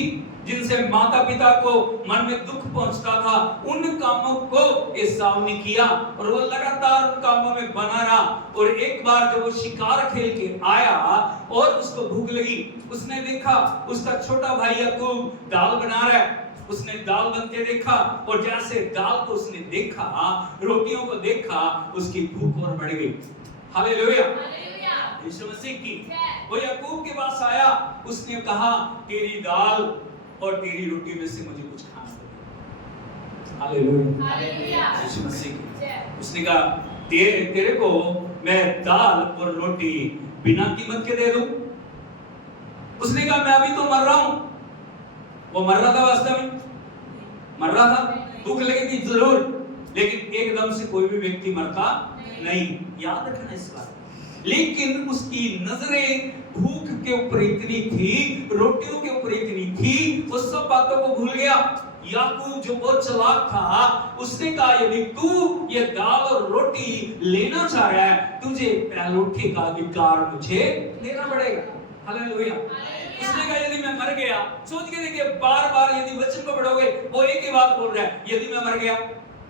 जिनसे माता पिता को मन में दुख पहुंचता था, उन कामों को एसाव ने किया और वो लगातार उन कामों में बना रहा। और एक बार जब वो शिकार खेल के आया और उसको भूख लगी, उसने देखा उसका छोटा भाई याकूब दाल बना रहा है, उसने दाल बनते देखा, और जैसे दाल को उसने देखा, रोटियों को देखा, उसकी भूख और बढ़ गई। हालेलुया यीशु मसीह की। वो याकूब के पास आया, उसने कहा तेरी दाल और तेरी रोटी में से मुझे कुछ खाना दे। हालेलुया यीशु मसीह की। उसने कहा तेरे को मैं दाल और रोटी बिना कीमत के दे दूं? उसने कहा मैं अभी तो मर रहा हूं। वो मर रहा था, वास्तव में मर रहा था, भूख लगी थी जरूर, लेकिन एकदम से कोई भी व्यक्ति मरता नहीं, याद रखना इस बात। लेकिन उसकी नजरें भूख के ऊपर इतनी थी, रोटियों के ऊपर इतनी थी, वो सब बातों को भूल गया। याकूब जो बहुत चालाक था, उसने कहा यदि तू ये दाल और रोटी लेना चाह रहा है, तुझे पहलौठे का अधिकार मुझे देना पड़ेगा। हालेलुया। उसने कहा यदि मैं मर गया, सोच के देखिए बार बार यदि वचन को पढ़ोगे वो एक ही बात बोल रहा है, यदि मैं मर गया,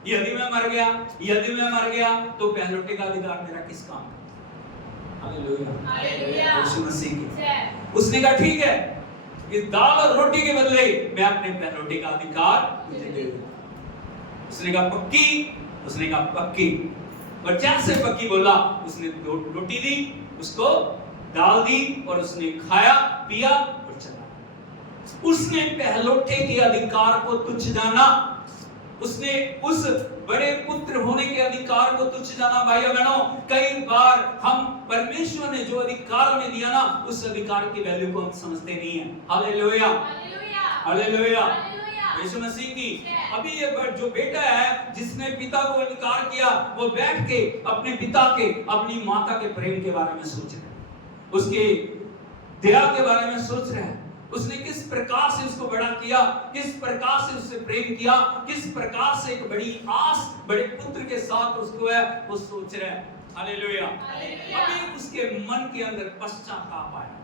यदि मैं मर गया, यदि मैं मर गया तो पहलौठे का अधिकार मेरा किस काम का? हालेलुया यीशु मसीह की। उसने कहा ठीक है, इस दाल और रोटी के बदले मैं अपने पहलौठे का अधिकार तुझे दे दूंगा। उसने कहा पक्की? उसने कहा पक्की। और जैसे पक्की बोला, उसने रोटी दी, उसको दाल दी, और उसने खाया पिया और चला। उसने पहलौठे के अधिकार को तुच्छ जाना, उसने उस बड़े पुत्र होने के अधिकार को तुच्छ जाना। भाइयों बहनों, कई बार हम परमेश्वर ने जो अधिकार हमें दिया ना, उस अधिकार की वैल्यू को हम समझते नहीं है। हालेलुया हालेलुया यीशु मसीह की। अभी ये जो बेटा है जिसने पिता को अधिकार किया, वो बैठ के अपने पिता के, अपनी माता के प्रेम के बारे में सोच रहे हैं, उसके दया के बारे में सोच रहे हैं, उसने किस प्रकार से उसको बड़ा किया, किस प्रकार से उससे प्रेम किया, किस प्रकार से एक बड़ी आस बड़े पुत्र के साथ उसको है, वो सोच रहे हैं। हालेलुया। अभी उसके मन के अंदर पश्चाताप आया,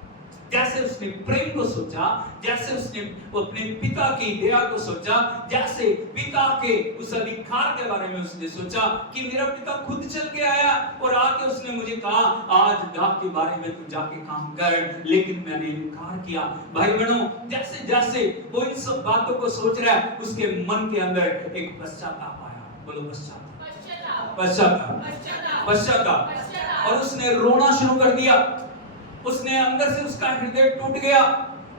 जैसे उसने प्रेम को सोचा, जैसे उसने अपने पिता की दया को सोचा, जैसे पिता के उस अधिकार के बारे में उसने सोचा कि मेरा पिता खुद चल के आया और आके उसने मुझे कहा आज दाग के बारे में तू जाके काम कर, लेकिन मैंने इनकार किया। भाई बहनों, जैसे जैसे वो इन सब बातों को सोच रहा है, उसके मन के अंदर एक पश्चाताप आया। बोलो पश्चाताप, पश्चाताप, पश्चाताप। और उसने रोना शुरू कर दिया। उसने अंदर से उसका हृदय टूट गया,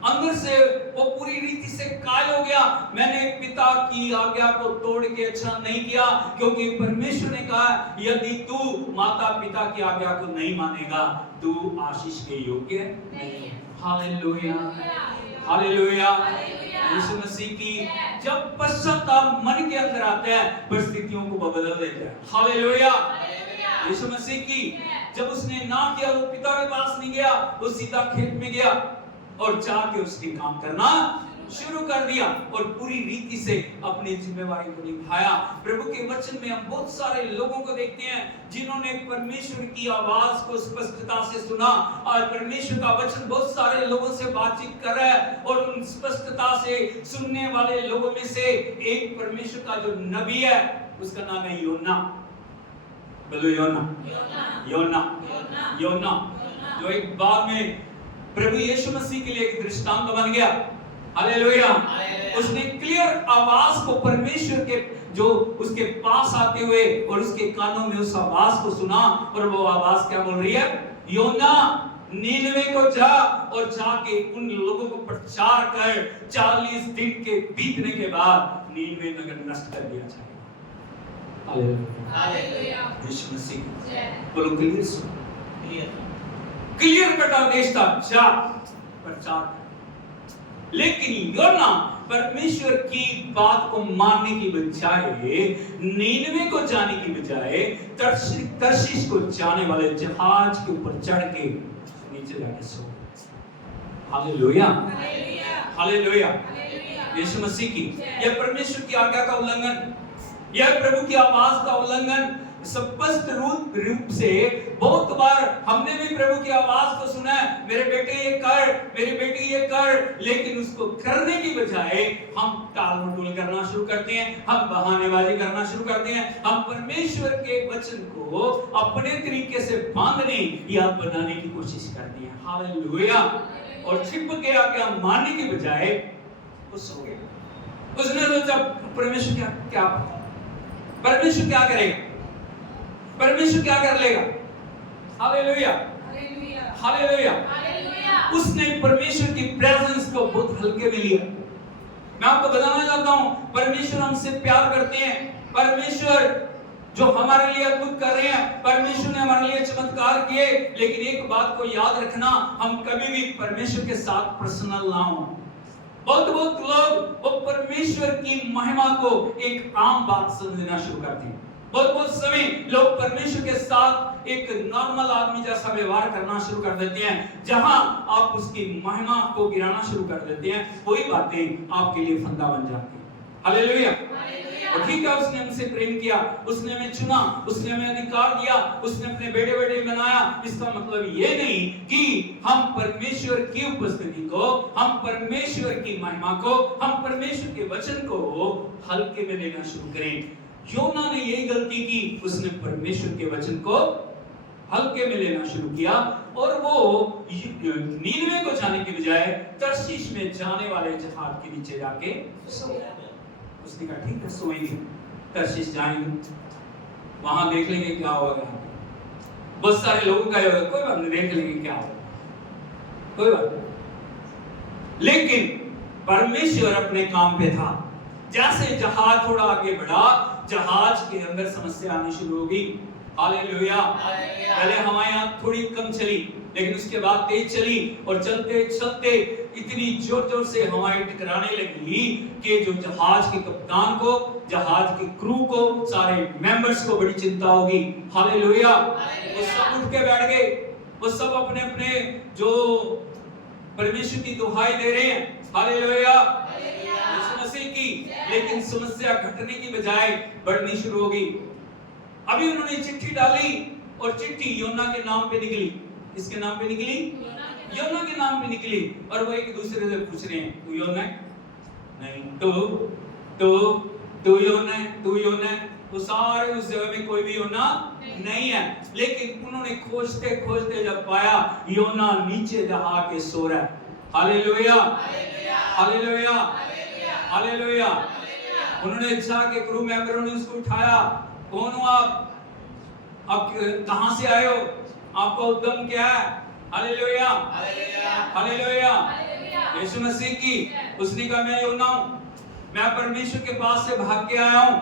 अंदर से वो पूरी रीति से कायल हो गया। मैंने पिता की आज्ञा को तोड़ के अच्छा नहीं किया, क्योंकि परमेश्वर ने कहा यदि तू माता पिता की आज्ञा को नहीं मानेगा तू आशीष के योग्य नहीं है। Hallelujah, hallelujah. यीशु मसीह की जब पश्चाताप मन के अंदर आता है, परिस्थितियों को बदल देता है। हालेलुया। यीशु मसीह की जब उसने ना किया, वो पिता के पास नहीं गया, वो सीधा खेत में गया और जाके उसने काम करना शुरू कर दिया और पूरी रीति से अपनी जिम्मेवारी को निभाया। प्रभु के वचन में हम बहुत सारे लोगों को देखते हैं जिन्होंने परमेश्वर की आवाज को स्पष्टता से सुना, और परमेश्वर का वचन बहुत सारे लोगों से बातचीत कर रहा है, और उन स्पष्टता से सुनने वाले लोगों में से एक परमेश्वर का जो नबी है उसका नाम है योना। बोलो योना, योना, योना, जो एक बाद में प्रभु यीशु मसीह के लिए एक दृष्टांत बन गया। हालेलुया। उसने क्लियर आवाज को परमेश्वर के जो उसके पास आते हुए और उसके कानों में उस आवाज को सुना, और वो आवाज क्या बोल रही है? योना, नीनवे को जा और जाके उन लोगों को प्रचार कर 40 दिन के बीतने के बाद नीनवे नगर नष्ट कर दिया जाएगा। हालेलुया। यीशु मसीह बोलो क्लियर सुन, क्लियर कट आदेश था, जा प्रचार। लेकिन योना परमेश्वर की बात को मानने की बजाय, नीनवे को जाने की बजाय तर्शीश को जाने वाले जहाज के ऊपर चढ़ के नीचे जाके सो। Hallelujah, hallelujah. यीशु मसीह की यह परमेश्वर की आज्ञा का उल्लंघन, यह प्रभु की आवाज का उल्लंघन स्पष्ट रूप से बहुत बार हमने भी प्रभु की आवाज को सुना है, मेरे बेटे ये कर, मेरी बेटी ये कर, लेकिन उसको करने की बजाय हम टाल मटोल करना शुरू करते हैं, हम बहानेबाजी करना शुरू करते हैं, हम परमेश्वर के वचन को अपने तरीके से बांधने या बनाने की कोशिश करते हैं। हालेलुया। और छिप के आके हम मानने की बजाय वो सो गए। उसने सोचा परमेश्वर क्या परमेश्वर क्या करेगा, परमेश्वर क्या कर लेगा। Hallelujah, hallelujah. उसने परमेश्वर की प्रेजेंस को बहुत हल्के में लिया। मैं आपको बताना चाहता हूं, परमेश्वर हमसे प्यार करते हैं, परमेश्वर जो हमारे लिए अद्भुत कर रहे हैं, परमेश्वर ने हमारे लिए चमत्कार किए, लेकिन एक बात को याद रखना, हम कभी भी परमेश्वर के साथ पर्सनल ना हो। बहुत लोग वो परमेश्वर की महिमा को एक आम बात समझना शुरू करते हैं। बहुत समय लोग परमेश्वर के साथ एक नॉर्मल आदमी जैसा व्यवहार करना शुरू कर देते हैं, जहां आप उसकी महिमा को गिराना शुरू कर देते हैं, वही बातें आपके लिए फंदा बन जाती हैं। हालेलुया। और ठीक है, उसने हमसे प्रेम किया, उसने हमें चुना, उसने हमें अधिकार दिया, उसने अपने बेटे बेटे बनाया। इसका मतलब ये नहीं कि हम परमेश्वर की उपस्थिति को, हम परमेश्वर की महिमा को, हम परमेश्वर के वचन को हल्के में लेना शुरू करें। योना ने यही गलती की, उसने परमेश्वर के वचन को हल्के में लेना शुरू किया, और वो नीनवे को जाने के बजाय तर्शीश में जाने वाले जहाज के नीचे जाके सो गया। उसने कहा ठीक है, सोएंगे, तर्शीश जाएंगे, वहां देख लेंगे क्या होगा। बहुत सारे लोगों का होगा, कोई बात नहीं, देख लेंगे क्या होगा, कोई बात नहीं। लेकिन परमेश्वर अपने काम पे था। जैसे जहाज थोड़ा आगे बढ़ा, जहाज के अंदर समस्या आनी शुरू हो गई। हालेलुया। पहले हमारे यहाँ थोड़ी कम चली, लेकिन उसके बाद तेज चली, और चलते चलते इतनी जोर जोर से हवाएं टकराने लगी कि जो जहाज के कप्तान को, जहाज के क्रू को, सारे मेंबर्स को बड़ी चिंता होगी। हालेलुया। वो सब उठ के बैठ गए, वो सब अपने अपने जो परमेश्वर की दुहाई दे रहे हैं। हालेलुया, यीशु मसीह की। लेकिन समस्या घटने की बजाय बढ़नी शुरू हो गई। अभी उन्होंने चिट्ठी डाली, और चिट्ठी योना के नाम पे निकली। किसके नाम पे निकली? योना के नाम पे निकली और वो एक दूसरे से पूछ रहे हैं, तू योना है? नहीं। तू योना है? तू योना है? वो सारे उस जगह में कोई भी योना नहीं है। लेकिन उन्होंने खोजते खोजते जब पाया योना नीचे दहा के सो रहा है। Hallelujah, hallelujah, hallelujah. उन्होंने जाके क्रू मेंबरों ने उसको उठाया, कौन हो आप कहां से आए हो, आपका उद्यम क्या है? हालेलुया, हालेलुया, यीशु मसीह की। उसने कहा मैं योना हूं, मैं परमेश्वर के पास से भाग के आया हूं।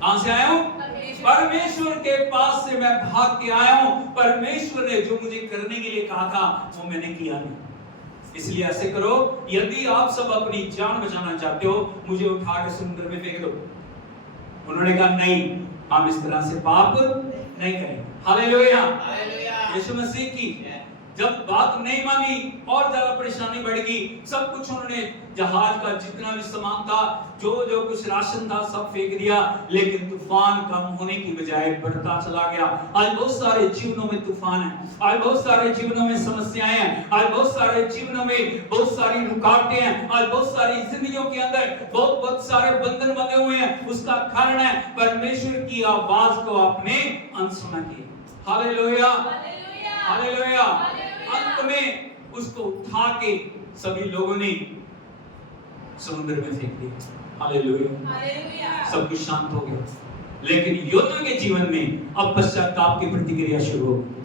कहां से आया हूं? परमेश्वर के पास से मैं भाग के आया हूं। परमेश्वर ने जो मुझे करने के लिए कहा था वो मैंने किया नहीं। इसलिए ऐसे करो, यदि आप सब अपनी जान बचाना चाहते हो, मुझे उठा के समुद्र में फेंक दो। उन्होंने कहा नहीं, हम इस तरह से पाप नहीं करेंगे। हालेलुया, यीशु मसीह की। जब बात नहीं मानी और ज्यादा परेशानी बढ़ गई। सब कुछ उन्होंने, जहाज का जितना भी सामान था, जो जो कुछ राशन था, सब फेंक दिया। लेकिन तूफान कम होने की बजाय बढ़ता चला गया। आज बहुत सारे जीवनों में तूफान है, आज बहुत सारे जीवनों में समस्याएं हैं, आज बहुत सारे जीवनों में बहुत सारी रुकावटें हैं, आज बहुत सारी जिंदगियों के अंदर बहुत सारे बंधन बंधे हुए हैं। उसका कारण है परमेश्वर की आवाज को आपने अनसुना किया। Hallelujah, hallelujah. अंत में उसको उठा के सभी लोगों ने समुद्र में फेंक दिया। हालेलुया, सब कुछ शांत हो गया। लेकिन योना के जीवन में अब पश्चाताप की प्रतिक्रिया शुरू हो गई।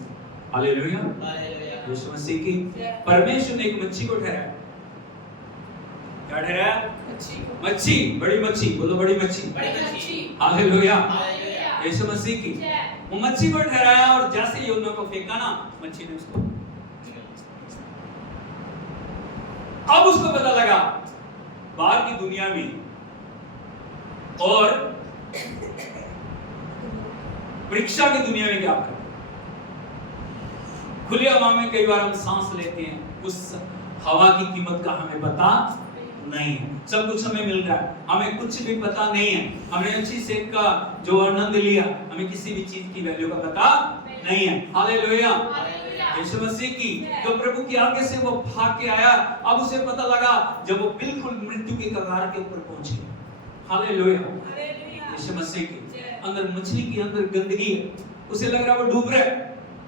हालेलुया, यीशु मसीह की। परमेश्वर ने एक मच्छी को ठहराया। क्या ठहराया? मच्छी, बड़ी मच्छी। बोलो बड़ी मच्छी। हालेलुया, यीशु मसीह की। वो मच्छी को ठहराया और जैसे योना को फेंका ना, मच्छी ने उसको, अब उसको पता लगा बाहर की दुनिया में और परीक्षा की दुनिया में क्या कर। खुली हवा में कई बार हम सांस लेते हैं, उस हवा की कीमत का हमें पता नहीं है। सब कुछ हमें मिल रहा है, हमें कुछ भी पता नहीं है। हमने अच्छी सेहत का जो आनंद लिया, हमें किसी भी चीज की वैल्यू का पता नहीं है। हालेलुया, यीशु मसीह की। जो प्रभु की आगे से वो भाग के आया, अब उसे पता लगा जब वो बिल्कुल मृत्यु के कगार के ऊपर पहुंचे। हालेलुया, यीशु मसीह की। अंदर मछली की अंदर गंदगी है, उसे लग रहा है वो डूब रहा है,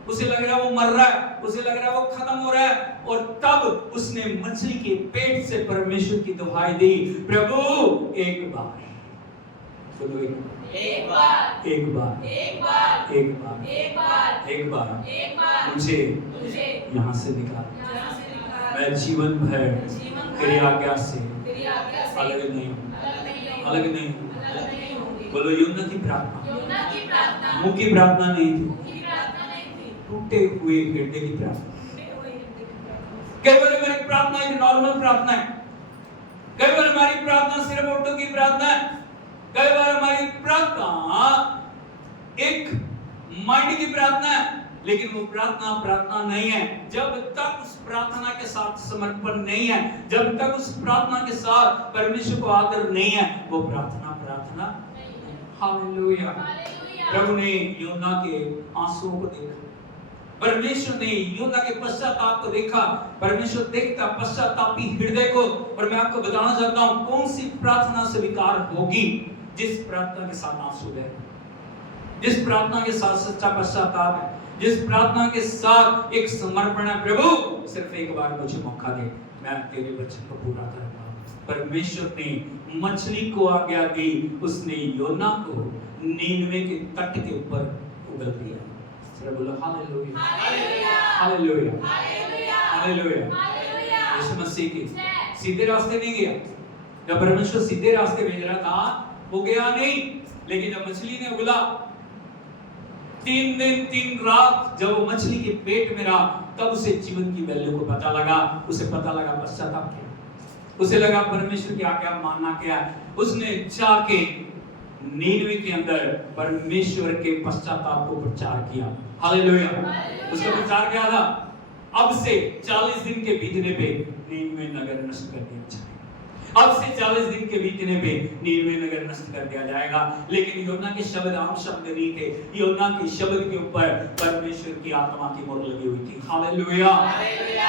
उसे लग रहा है वो मर रहा है, उसे लग रहा है वो खत्म हो रहा है। और तब उसने मछली के पेट से परमेश्वर की दुहाई दी, प्रभु एक बार, बोलो एक बार, एक बार, एक बार, एक बार, एक बार, एक बार, एक बार मुझे यहाँ से निकाल। मैं जीवन भर तेरी आज्ञा से अलग नहीं हूँ, अलग नहीं हूँ। बोलो योना की प्रार्थना मुंह की प्रार्थना नहीं थी, टूटे हुए हृदय की प्रार्थना। कई बार हमारी प्रार्थना एक नॉर्मल प्रार्थना है, कई बार हमारी प्रार्थना सिर्फ औरतों की प्रार्थना है, कई बार हमारी प्रार्थना एक माइंड की प्रार्थना है। लेकिन वो प्रार्थना नहीं है जब तक उस प्रार्थना के साथ समर्पण नहीं है, जब तक उस प्रार्थना के साथ परमेश्वर को आदर नहीं है, वो प्रार्थना नहीं। हालेलुया। प्रभु ने योना के आंसुओं को देखा, परमेश्वर ने योना के पश्चाताप को देखा। परमेश्वर देखता पश्चातापी हृदय को। और मैं आपको बताना चाहता हूं कौन सी प्रार्थना स्वीकार होगी, जिस प्रार्थना के साथ आंसू है, जिस प्रार्थना के साथ सच्चा पश्चाताप है, जिस प्रार्थना के साथ एक समर्पण है। प्रभु सिर्फ एक बार मुझे मौका दे, मैं तेरे वचन को पूरा करूंगा। परमेश्वर ने मछली को आज्ञा दी, उसने योना को नीनवे के तट के ऊपर उगल दिया। सिर्फ बोलो hallelujah, hallelujah, hallelujah, hallelujah. Yeshu Masih की सीधे रास्ते नहीं गया। जब परमेश्वर सीधे रास्ते भेज रहा था वो गया नहीं, लेकिन जब मछली ने उगला, 3 दिन 3 रात जब वो मछली के पेट में रहा, तब उसे जीवन की वैल्यू को पता लगा। उसे पता लगा पश्चाताप क्या, उसे लगा परमेश्वर की आज्ञा मानना क्या। उसने जाके नीनवे के अंदर परमेश्वर के पश्चाताप को प्रचार किया। हालेलुया। उसका प्रचार क्या था? अब से 40 दिन के बीतने पे नीनवे नगर नष्ट कर दिया जाएगा। अब से 40 दिन के बीतने पे नीनवे नगर नष्ट कर दिया जाएगा। लेकिन योना के शब्द आम शब्द नहीं थे, योना के शब्द के ऊपर परमेश्वर की आत्मा की मोहर लगी हुई थी। हालेलुया।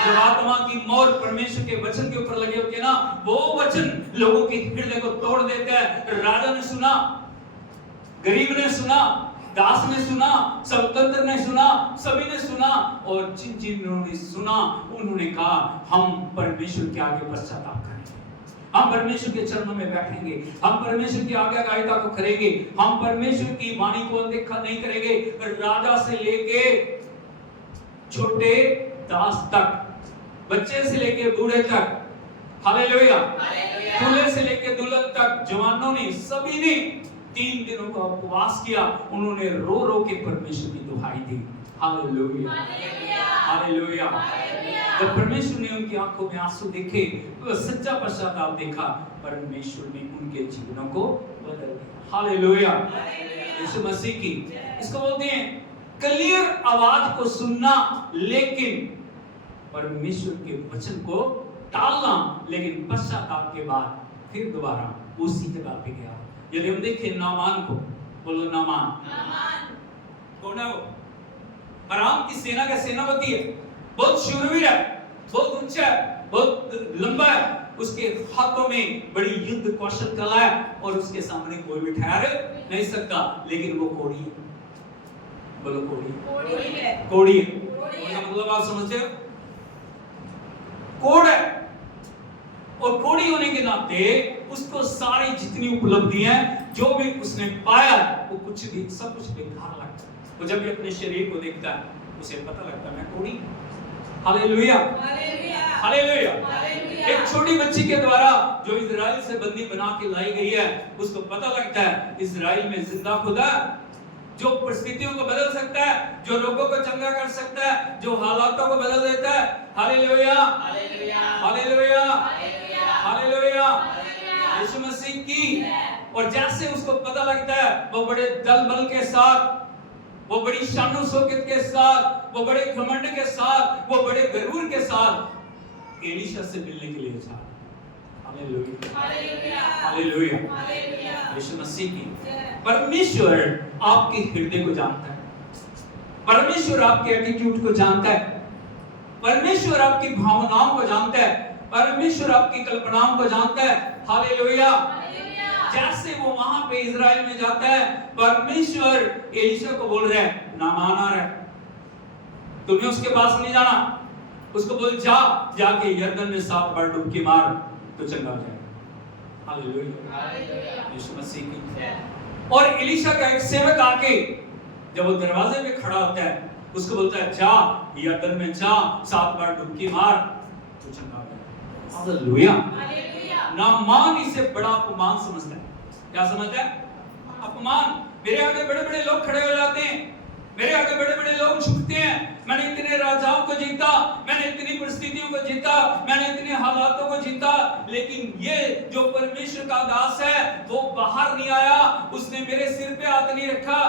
जब आत्मा की मोहर परमेश्वर के वचन के ऊपर लगे होते हैं ना, वो वचन लोगों के हृदय को तोड़ देता है। राजा ने सुना, गरीब ने सुना, दास ने सुना, स्वतंत्र ने सुना, सभी ने सुना, और जिन जिन्होंने सुना उन्होंने कहा हम परमेश्वर के आगे पश्चाताप करेंगे, हम परमेश्वर के चरणों में बैठेंगे, हम परमेश्वर की आज्ञाकारिता को करेंगे, हम परमेश्वर की वाणी को अनदेखा नहीं करेंगे। राजा से लेके छोटे दास तक, बच्चे से लेके बूढ़े तक, हालेलुया, दूल्हे से लेके दुल्हन तक, जवानों ने, सभी ने 3 दिनों का उपवास किया। उन्होंने रो रो के परमेश्वर की दुहाई दी। Hallelujah, hallelujah. जब परमेश्वर ने उनकी आंखों में आंसू देखे, तो सच्चा पश्चाताप देखा, परमेश्वर ने उनके जीवनों को बदल दिया। हालेलुया, यीशु मसीह की, इसको बोलते हैं क्लियर आवाज को सुनना, लेकिन परमेश्वर के वचन को टालना, लेकिन पश्चाताप के बाद फिर दोबारा उसी जगह पे गया। यदि हम देखें नामान को, बोलो नामान कौन है? वो अराम की सेना का सेनापति है, बहुत शूरवीर है, बहुत ऊंचा है, बहुत लंबा है, उसके हाथों में बड़ी युद्ध कौशल कला है, और उसके सामने कोई भी ठहर नहीं सकता। लेकिन वो कोड़ी है, बोलो कोड़ी है, कोड़ी है। मतलब आप समझते हो, कोड़ है, और कोड़ी होने के नाते उसको सारी जितनी उपलब्धियां जो भी उसने पाया वो कुछ भी, सब कुछ बेकार लगता है। वो जब भी अपने शरीर को देखता है उसे पता लगता है मैं कोड़ी। Hallelujah, hallelujah. एक छोटी बच्ची के द्वारा जो इजराइल से बंदी बना के लाई गई है, उसको पता लगता है इजराइल में जिंदा खुदा जो परिस्थितियों को बदल सकता है, जो लोगों को चंगा कर सकता है, जो हालातों को बदल देता है। Hallelujah, hallelujah, hallelujah, hallelujah, Yeshu Masih की। और जैसे उसको पता लगता है, वो बड़े दल बल के साथ, वो बड़ी शानो शौकत के साथ, वो बड़े घमंड के साथ, वो बड़े गरूर के साथ एलीशा से मिलने के लिए जा। Hallelujah, hallelujah, hallelujah, Yeshu Masih की। परमेश्वर आपके हृदय को जानता है, परमेश्वर आपके एटीट्यूड को जानता है, परमेश्वर आपकी भावनाओं को जानता है, परमेश्वर आपकी कल्पनाओं को जानता है। हालेलुया। जैसे वो वहां पे इजराइल में जाता है, परमेश्वर एलीशा को बोल रहा है नामान आ रहा है, तुम्हें उसके पास नहीं जाना, उसको बोल जा, जाके यरदन में 7 बार डुबकी मार तो चंगा हो जाएगा। हालेलुया, यीशु मसीह की। और एलीशा का एक सेवक आके जब वो दरवाजे पे खड़ा होता है, उसको बोलता है जा यरदन में जा, 7 बार डुबकी मार तो चंगा हो जाएगा। हालेलुया, नामान इसे बड़ा अपमान समझता है। क्या समझता है? अपमान। मेरे आगे बड़े बड़े लोग खड़े हो जाते हैं, मेरे आगे बड़े बड़े लोग झुकते हैं, मैंने इतने राजाओं को जीता, मैंने इतनी परिस्थितियों को जीता, मैंने इतने हालातों को जीता, लेकिन ये जो परमेश्वर का दास है वो बाहर नहीं आया, उसने मेरे सिर पे हाथ नहीं रखा,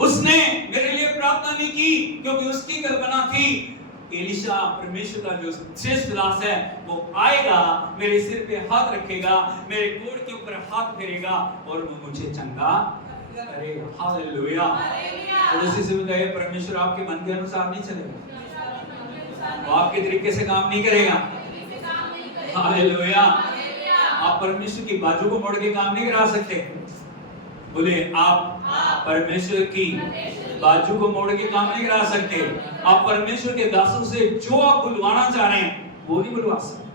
उसने मेरे लिए प्रार्थना नहीं की, क्योंकि उसकी कल्पना थी एलीशा परमेश्वर का जो श्रेष्ठ दास है वो आएगा, मेरे सिर पे हाथ रखेगा, मेरे कोड़ के ऊपर हाथ फेरेगा और वो मुझे चंगा करेगा। हालेलुया। और उसी से बताइए परमेश्वर आपके मन के अनुसार नहीं चलेगा, वो आपके तरीके से काम नहीं करेगा। हालेलुया। आप परमेश्वर की बाजू को मोड़ के काम नहीं करा सकते। बोले आप परमेश्वर की बाजू को मोड़ के काम नहीं करा सकते। आप परमेश्वर के दासों से जो आप बुलवाना चाह रहे हैं वो नहीं बुलवा सकते।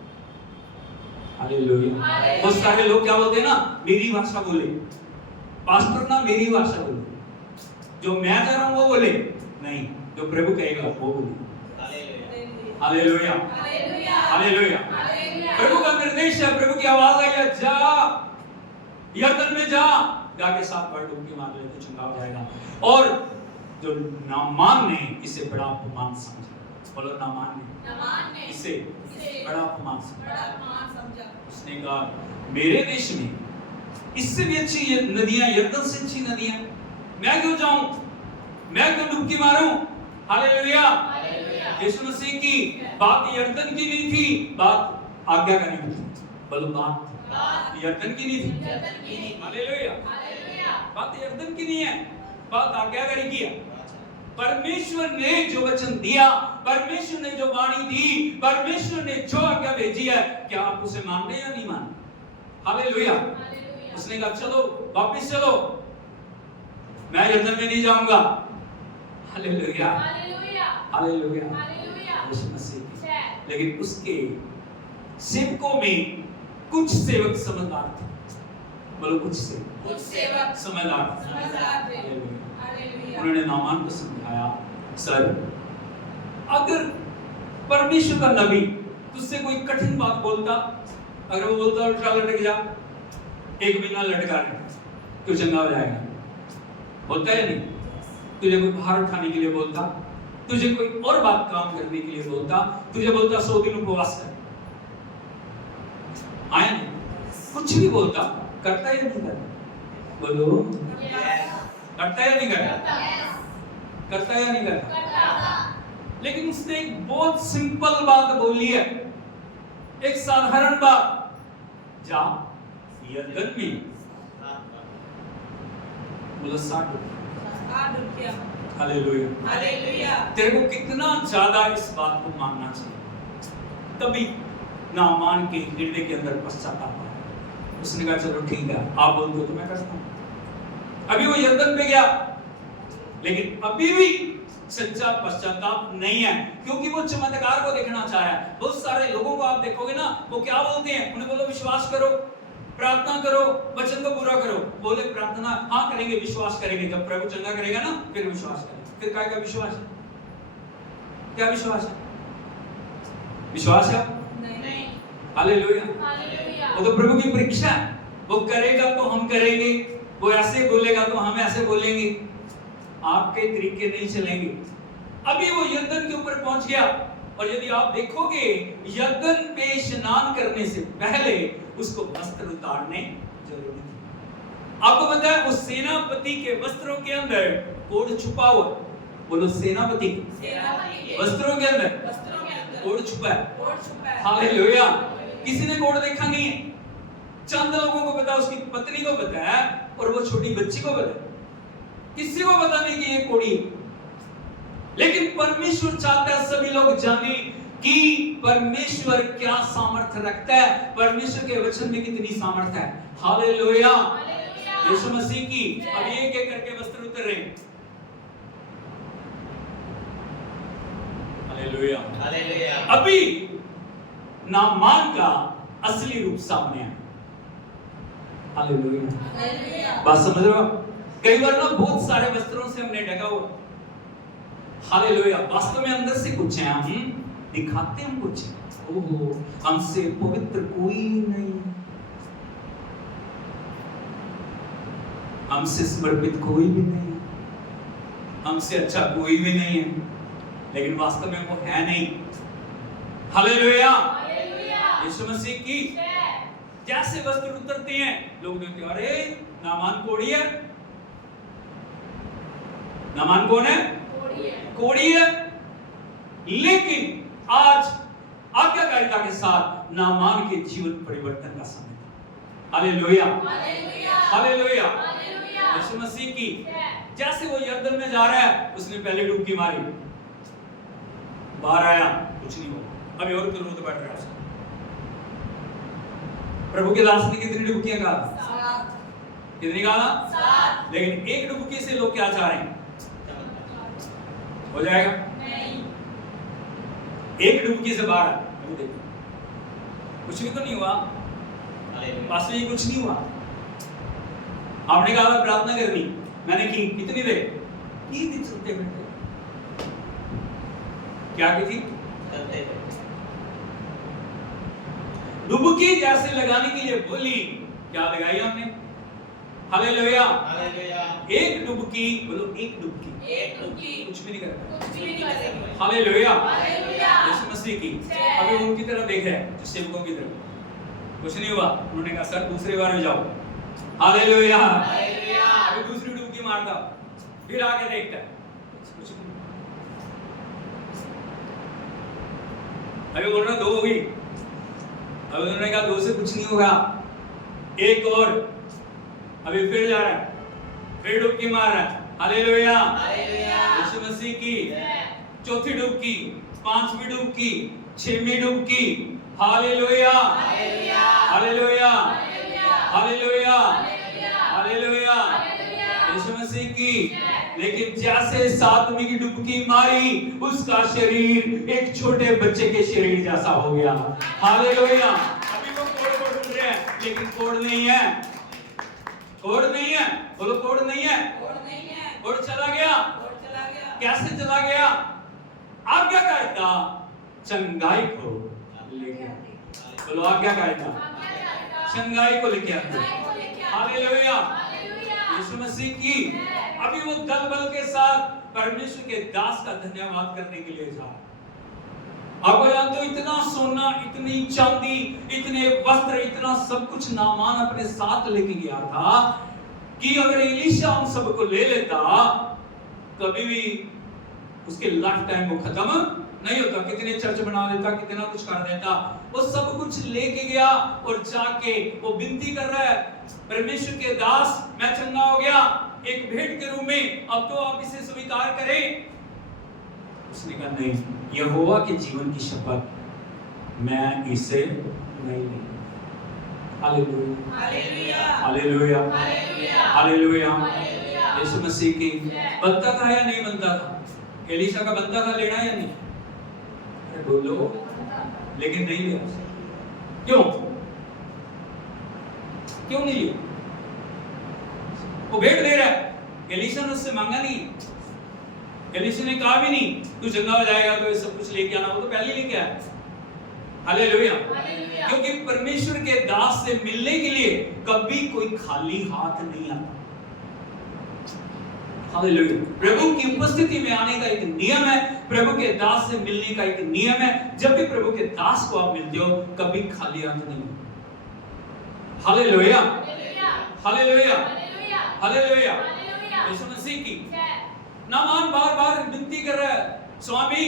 हालेलुया। बहुत सारे लोग क्या बोलते हैं ना, मेरी भाषा बोले, पास्टर ना मेरी भाषा बोले, जो मैं चाह रहा हूं वो बोले नहीं, जो प्रभु कहेगा वो बोले। Hallelujah, hallelujah. प्रभु का निर्देश है, प्रभु की आवाज आई है, जा यरदन में जा, जाके 7 बार डुबकी मार ले तो चंगा हो जाएगा। और जो नामान ने इसे बड़ा अपमान समझा, बोलो नामान ने इसे बड़ा अपमान समझा। उसने कहा मेरे देश में इससे भी अच्छी ये नदियां, यरदन से अच्छी नदियां, मैं क्यों जाऊं, मैं क्यों डुबकी मारूं। हालेलुया। यीशु मसीह की बात यरदन की नहीं थी, बात आज्ञाकारी थी, बोलो बात यर्दन की नहीं थी। हालेलुया, बात यर्दन की नहीं है, बात आज्ञाकारी की है। परमेश्वर ने जो वचन दिया, परमेश्वर ने जो वाणी दी, परमेश्वर ने जो आज्ञा भेजी है, क्या आप उसे मान रहे या नहीं मान? हालेलुया। उसने कहा चलो वापस चलो, मैं यर्दन में नहीं जाऊंगा। हालेलुया, हालेलुया, यीशु मसीह। लेकिन उसके सेवकों में कुछ सेवक समझदार थे, बोलो कुछ सेवक समझदार थे। उन्होंने नामान को समझाया, सर अगर परमेश्वर का नबी तुझसे कोई कठिन बात बोलता, अगर वो बोलता उल्टा लटक जा, 1 महीना लटका रहे, तो चंगा हो जाएगा, बोलता है नहीं? तुझे कोई भार उठाने के लिए बोलता, तुझे कोई और बात काम करने के लिए बोलता, तुझे बोलता 100 दिन उपवास कर, आया नहीं? कुछ भी बोलता, करता या नहीं करता? बोलो करता या नहीं करता? करता या नहीं करता? लेकिन उसने एक बहुत सिंपल बात बोली है, एक साधारण बात, जा यर्दन में, बोलो 60 रुपया। हालेलुया। तेरे को कितना ज्यादा इस बात को मानना चाहिए, तभी नामान के हृदय के अंदर पश्चाताप आया। उसने कहा चलो ठीक है, आप बोल दो तो मैं करता हूं। अभी वो यर्दन पे गया, लेकिन अभी भी सच्चा पश्चाताप नहीं है, क्योंकि वो चमत्कार को देखना चाह रहा है। बहुत सारे लोगों को आप देखोगे ना, वो क्या बोलते हैं, उन्हें बोलो विश्वास करो, प्रार्थना करो, वचन को पूरा करो। बोले प्रार्थना हाँ करेंगे, विश्वास करेंगे, जब प्रभु चंगा करेगा ना फिर विश्वास करेंगे। फिर क्या विश्वास है? क्या विश्वास है? विश्वास है नहीं। हालेलुया। वो तो प्रभु की परीक्षा है, वो करेगा तो हम करेंगे, वो ऐसे बोलेगा तो हम ऐसे बोलेंगे, आपके तरीके नहीं चलेंगे। अभी वो यर्दन के ऊपर पहुंच गया, और यदि आप देखोगे यर्दन पे स्नान करने से पहले उसको वस्त्र उतारने जरूरी थे। आपको पता है उस सेनापति के वस्त्रों के अंदर कोड छुपा हुआ, बोलो सेनापति वस्त्रों के अंदर कोड छुपा है। हालेलुया। किसी ने कोड देखा नहीं है, चंद लोगों को पता, उसकी पत्नी को पता है, और वो छोटी बच्ची को पता है, किसी को पता नहीं कि ये कोड़ी। लेकिन परमेश्वर चाहता है सभी लोग जाने कि परमेश्वर क्या सामर्थ्य रखता है, परमेश्वर के वचन में कितनी सामर्थ्य है। हालेलुया, यीशु मसीह की। अब एक एक करके वस्त्र उतर रहे हैं। Hallelujah, hallelujah. अभी नामान का असली रूप सामने आया। हालेलुया, बात समझ रहे हो? कई बार ना बहुत सारे वस्त्रों से हमने ढका हुआ, हालेलुया, वास्तव में अंदर से कुछ है, हम दिखाते हम कुछ है। ओहो, हमसे पवित्र कोई नहीं, हमसे समर्पित कोई भी नहीं, हमसे अच्छा कोई भी नहीं है, लेकिन वास्तव में वो है नहीं। हालेलुया, यीशु मसीह की। जैसे वस्त्र उतरते हैं, लोग देखते हैं अरे नामान कोड़ी है। नामान कौन है? कोड़ी है। लेकिन आज आज्ञाकारिता के साथ नामान के जीवन परिवर्तन का समय था। हालेलुया, हालेलुया, यीशु मसीह की। जैसे वो यर्दन में जा रहा है, उसने पहले डुबकी मारी, बाहर आया, कुछ नहीं हुआ। अभी और क्रोध बढ़ रहा है। प्रभु के दास ने कितनी डुबकियां कहा? कितनी कहा? 7। लेकिन एक डुबकी से लोग क्या चाह रहे हैं? हो जाएगा? नहीं। एक डुबकी से बाहर अभी देखो, कुछ भी तो नहीं हुआ, पास में कुछ नहीं हुआ। आपने कहा प्रार्थना करनी, मैंने की, कितनी देर की थी? चलते बैठे क्या की थी? डुबकी जैसे लगाने के लिए बोली, क्या लगाई हमने? Hallelujah, hallelujah. एक डुबकी, बोलो एक डुबकी, एक डुबकी, कुछ भी नहीं करेगा, कुछ भी नहीं करेगा। हालेलुया, हालेलुया, यीशु मसीह की। अभी उनकी तरफ देख रहे हैं, जो सेवकों की तरफ, कुछ नहीं हुआ। उन्होंने कहा सर दूसरी बार में जाओ। Hallelujah, hallelujah. अभी दूसरी डुबकी मारता, फिर आके देखता है, कुछ नहीं। अभी बोल रहा 2 हो गई, अब उन्होंने कहा 2 से कुछ नहीं होगा, एक और, अभी फिर जा रहा है, फिर डुबकी मार रहा है। हालेलुया, यीशु मसीह की चौथी डुबकी, 5वीं डुबकी, 6वीं डुबकी। Hallelujah, hallelujah, hallelujah, hallelujah, Yeshu Masih की। लेकिन जैसे 7वीं की डुबकी मारी, उसका शरीर एक छोटे बच्चे के शरीर जैसा हो गया। हालेलुया। अभी वो कोड़ बोल रहे हैं, लेकिन कोड़ नहीं है, कोड़ नहीं है, बोलो कोड़ नहीं है, कोड़ चला गया। कैसे चला गया? आज्ञाकारिता चंगाई को लेके, बोलो आज्ञाकारिता चंगाई को लेके आते। हालेलुया, यीशु मसीह की। अभी वो दल बल के साथ परमेश्वर के दास का धन्यवाद करने के लिए जा। आपको जानते हो, इतना सोना, इतनी चांदी, इतने वस्त्र, इतना सब कुछ नामान अपने साथ लेके गया था कि अगर एलीशा उन सबको ले लेता, कभी भी उसके लाइफ टाइम वो खत्म नहीं होता। कितने चर्च बना देता, कितना कुछ कर देता। वो सब कुछ लेके गया और जाके वो विनती कर रहा है, परमेश्वर के दास, मैं चंगा हो गया एक भेंट के रूप में, अब तो आप इसे स्वीकार करें। उसने कहा नहीं, यहोवा के जीवन की शपथ, मैं इसे नहीं लूंगा। Hallelujah, hallelujah, hallelujah, hallelujah, Yeshu Masih की। बनता था या नहीं बनता था? एलीशा का बनता था लेना या नहीं? अरे बोलो, लेकिन नहीं लिया। क्यों? क्यों नहीं लिया? वो भेंट दे रहा है, एलीशा ने उससे मांगा नहीं, एलीशा ने कहा भी नहीं तू चंगा हो जाएगा तो ये सब कुछ लेके आना, वो तो पहले लेके आया। हालेलुया, क्योंकि परमेश्वर के दास से मिलने के लिए कभी कोई खाली हाथ नहीं आता। हालेलुया, प्रभु की उपस्थिति में आने का एक नियम है, प्रभु के दास से मिलने का एक नियम है। जब भी प्रभु के दास को आप मिलते हो, कभी खाली हाथ नहीं। Hallelujah, hallelujah, hallelujah, Yeshu Masih की। नामान बार-बार विनती कर रहा है, स्वामी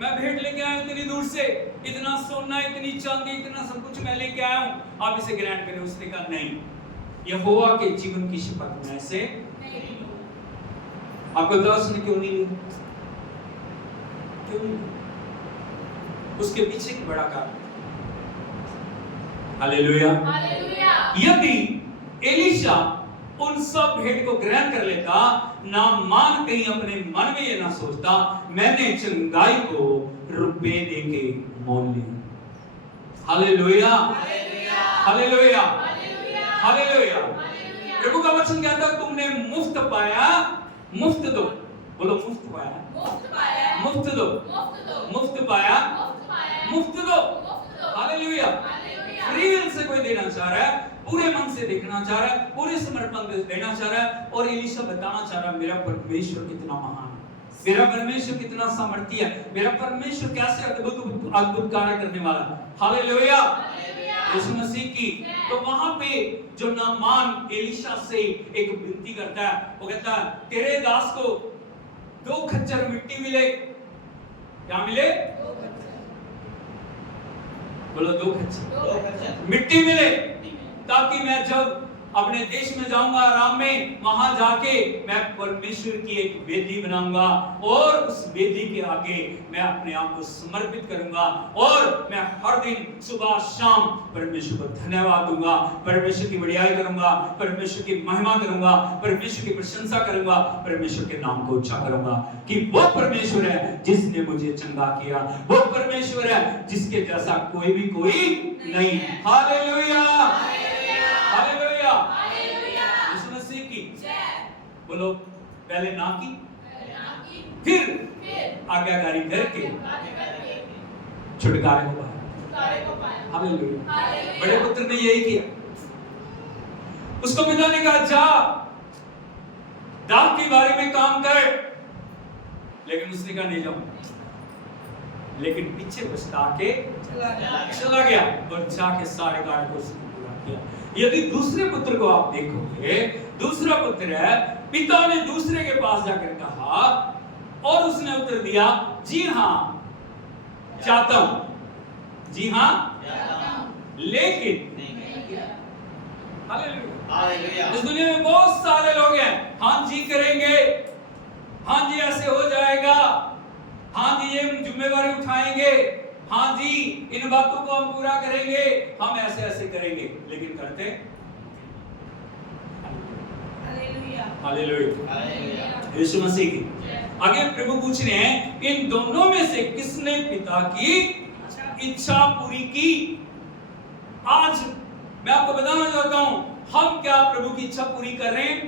मैं भेंट लेके आया हूं इतनी दूर से, इतना सोना, इतनी चांदी, इतना सब कुछ मैं लेके आया हूं, आप इसे ग्रहण करें। उसने कहा नहीं, यहोवा के जीवन की शपथ मैं इसे नहीं लूंगा। आपको दास ने क्यों नहीं ली? क्यों नहीं? उसके पीछे एक बड़ा कारण। Hallelujah, hallelujah. यदि एलीशा उन सब भेंट को ग्रहण कर लेता, नामान कहीं अपने मन में ये ना सोचता मैंने चंगाई को रुपए देके मोल लिया। Hallelujah, hallelujah, hallelujah. प्रभु का वचन कहता है तुमने मुफ्त पाया, मुफ्त दो। बोलो मुफ्त पाया, मुफ्त पाया, मुफ्त दो, मुफ्त पाया, मुफ्त दो। हालेलुया। फ्री विल से कोई देना चाह रहा है, पूरे मन से देखना चाह रहा है, पूरे समर्पण देना चाह रहा है। और एलीशा बताना चाह रहा है मेरा परमेश्वर कितना महान है, मेरा परमेश्वर कितना सामर्थी है, मेरा परमेश्वर कैसे अद्भुत अद्भुत कार्य करने वाला है। हालेलुया, यीशु मसीह की। तो वहां पे जो नामान एलीशा से एक विनती करता है, वो कहता है तेरे दास को 2 खच्चर मिट्टी मिले। क्या मिले? बोलो 2 खच्चर मिट्टी मिले, ताकि मैं जब अपने देश में जाऊंगा आराम में, वहां जाके मैं परमेश्वर की एक वेदी बनाऊंगा और उस वेदी के आगे मैं अपने आप को समर्पित करूंगा और मैं हर दिन सुबह शाम परमेश्वर को धन्यवाद दूंगा, परमेश्वर की बढ़ाई करूंगा, परमेश्वर की महिमा करूंगा, परमेश्वर की प्रशंसा करूंगा, परमेश्वर के नाम को ऊंचा करूंगा कि वो परमेश्वर है जिसने मुझे चंगा किया, वो परमेश्वर है जिसके जैसा कोई भी कोई नहीं। हालेलुया, हालेलुया, यीशु मसीह की। बोलो पहले ना की, फिर आज्ञाकारी करके छुटकारे को पाया। हालेलुया। बड़े पुत्र ने यही किया। उसको पिता ने कहा जा दाख की बारी में काम कर, लेकिन उसने कहा नहीं जाऊं, लेकिन पीछे पछता के चला गया और जाके सारे कार्य को पूरा किया। यदि दूसरे पुत्र को आप देखोगे, दूसरा पुत्र है, पिता ने दूसरे के पास जाकर कहा और उसने उत्तर दिया जी हां चाहता हूं, जी हां लेकिन हालेलुया। इस दुनिया में बहुत सारे लोग हैं, हाँ जी करेंगे, हाँ जी ऐसे हो जाएगा, हाँ जी ये जिम्मेवारी उठाएंगे, हाँ जी इन बातों को हम पूरा करेंगे, हम ऐसे ऐसे करेंगे, लेकिन करते हालेलुया। यीशु मसीह की आगे प्रभु पूछ रहे हैं, इन दोनों में से किसने पिता की इच्छा पूरी की? आज मैं आपको बताना चाहता हूं, हम क्या प्रभु की इच्छा पूरी कर रहे हैं?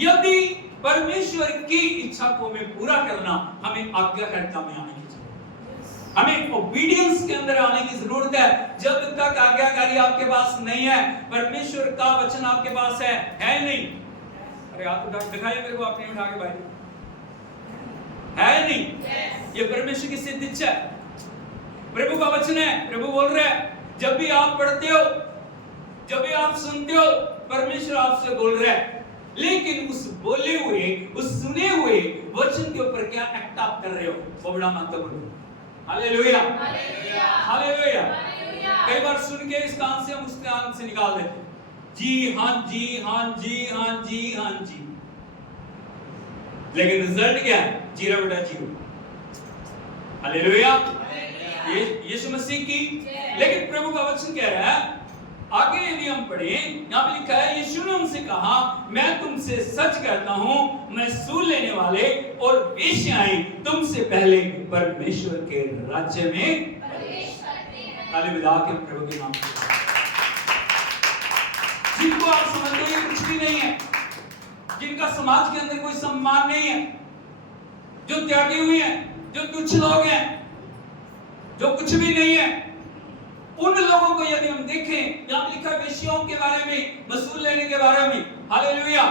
यदि परमेश्वर की इच्छा को हमें पूरा करना, हमें आज्ञाकारिता में आने की जरूरत है, हमें ओबीडियंस के अंदर आने की जरूरत है। जब तक आज्ञाकारी आपके पास नहीं है, परमेश्वर का वचन आपके पास है नहीं? अरे हाथ उठा दिखाइए मेरे को, आपने उठा के भाई, है नहीं? ये परमेश्वर की सिद्ध इच्छा है, प्रभु का वचन है। प्रभु बोल रहे हैं, जब भी आप पढ़ते हो, जब भी आप सुनते हो, परमेश्वर आपसे बोल रहा है, लेकिन उस बोले हुए, उस सुने हुए वचन के ऊपर क्या एक्ट आप कर रहे हो, वो बड़ा महत्वपूर्ण है। Hallelujah, hallelujah. कई बार सुन के इस कान से हम उस कान से निकाल देते, जी हाँ जी हाँ जी हाँ जी हाँ जी, लेकिन रिजल्ट क्या है? जीरो बेटा जीरो। हालेलुया, ये यीशु मसीह की। लेकिन प्रभु का वचन कह रहा है, आगे यदि हम पढ़ें, यहाँ पे लिखा है, यीशु ने उनसे कहा, मैं तुमसे सच कहता हूँ, मैं सूल लेने वाले और वेश्याएं तुमसे पहले परमेश्वर के राज्य में प्रवेश करते हैं। ताली बजा के प्रभु के नाम से। जिनको आप समझते हो ये कुछ भी नहीं है, जिनका समाज के अंदर कोई सम्मान नहीं है, जो त्यागी हुए हैं, जो तुच्छ लोग हैं, जो कुछ भी नहीं है, उन लोगों को यदि हम देखें, यहाँ लिखा है वेश्याओं के बारे में, वसूल लेने के बारे में। हालेलुया।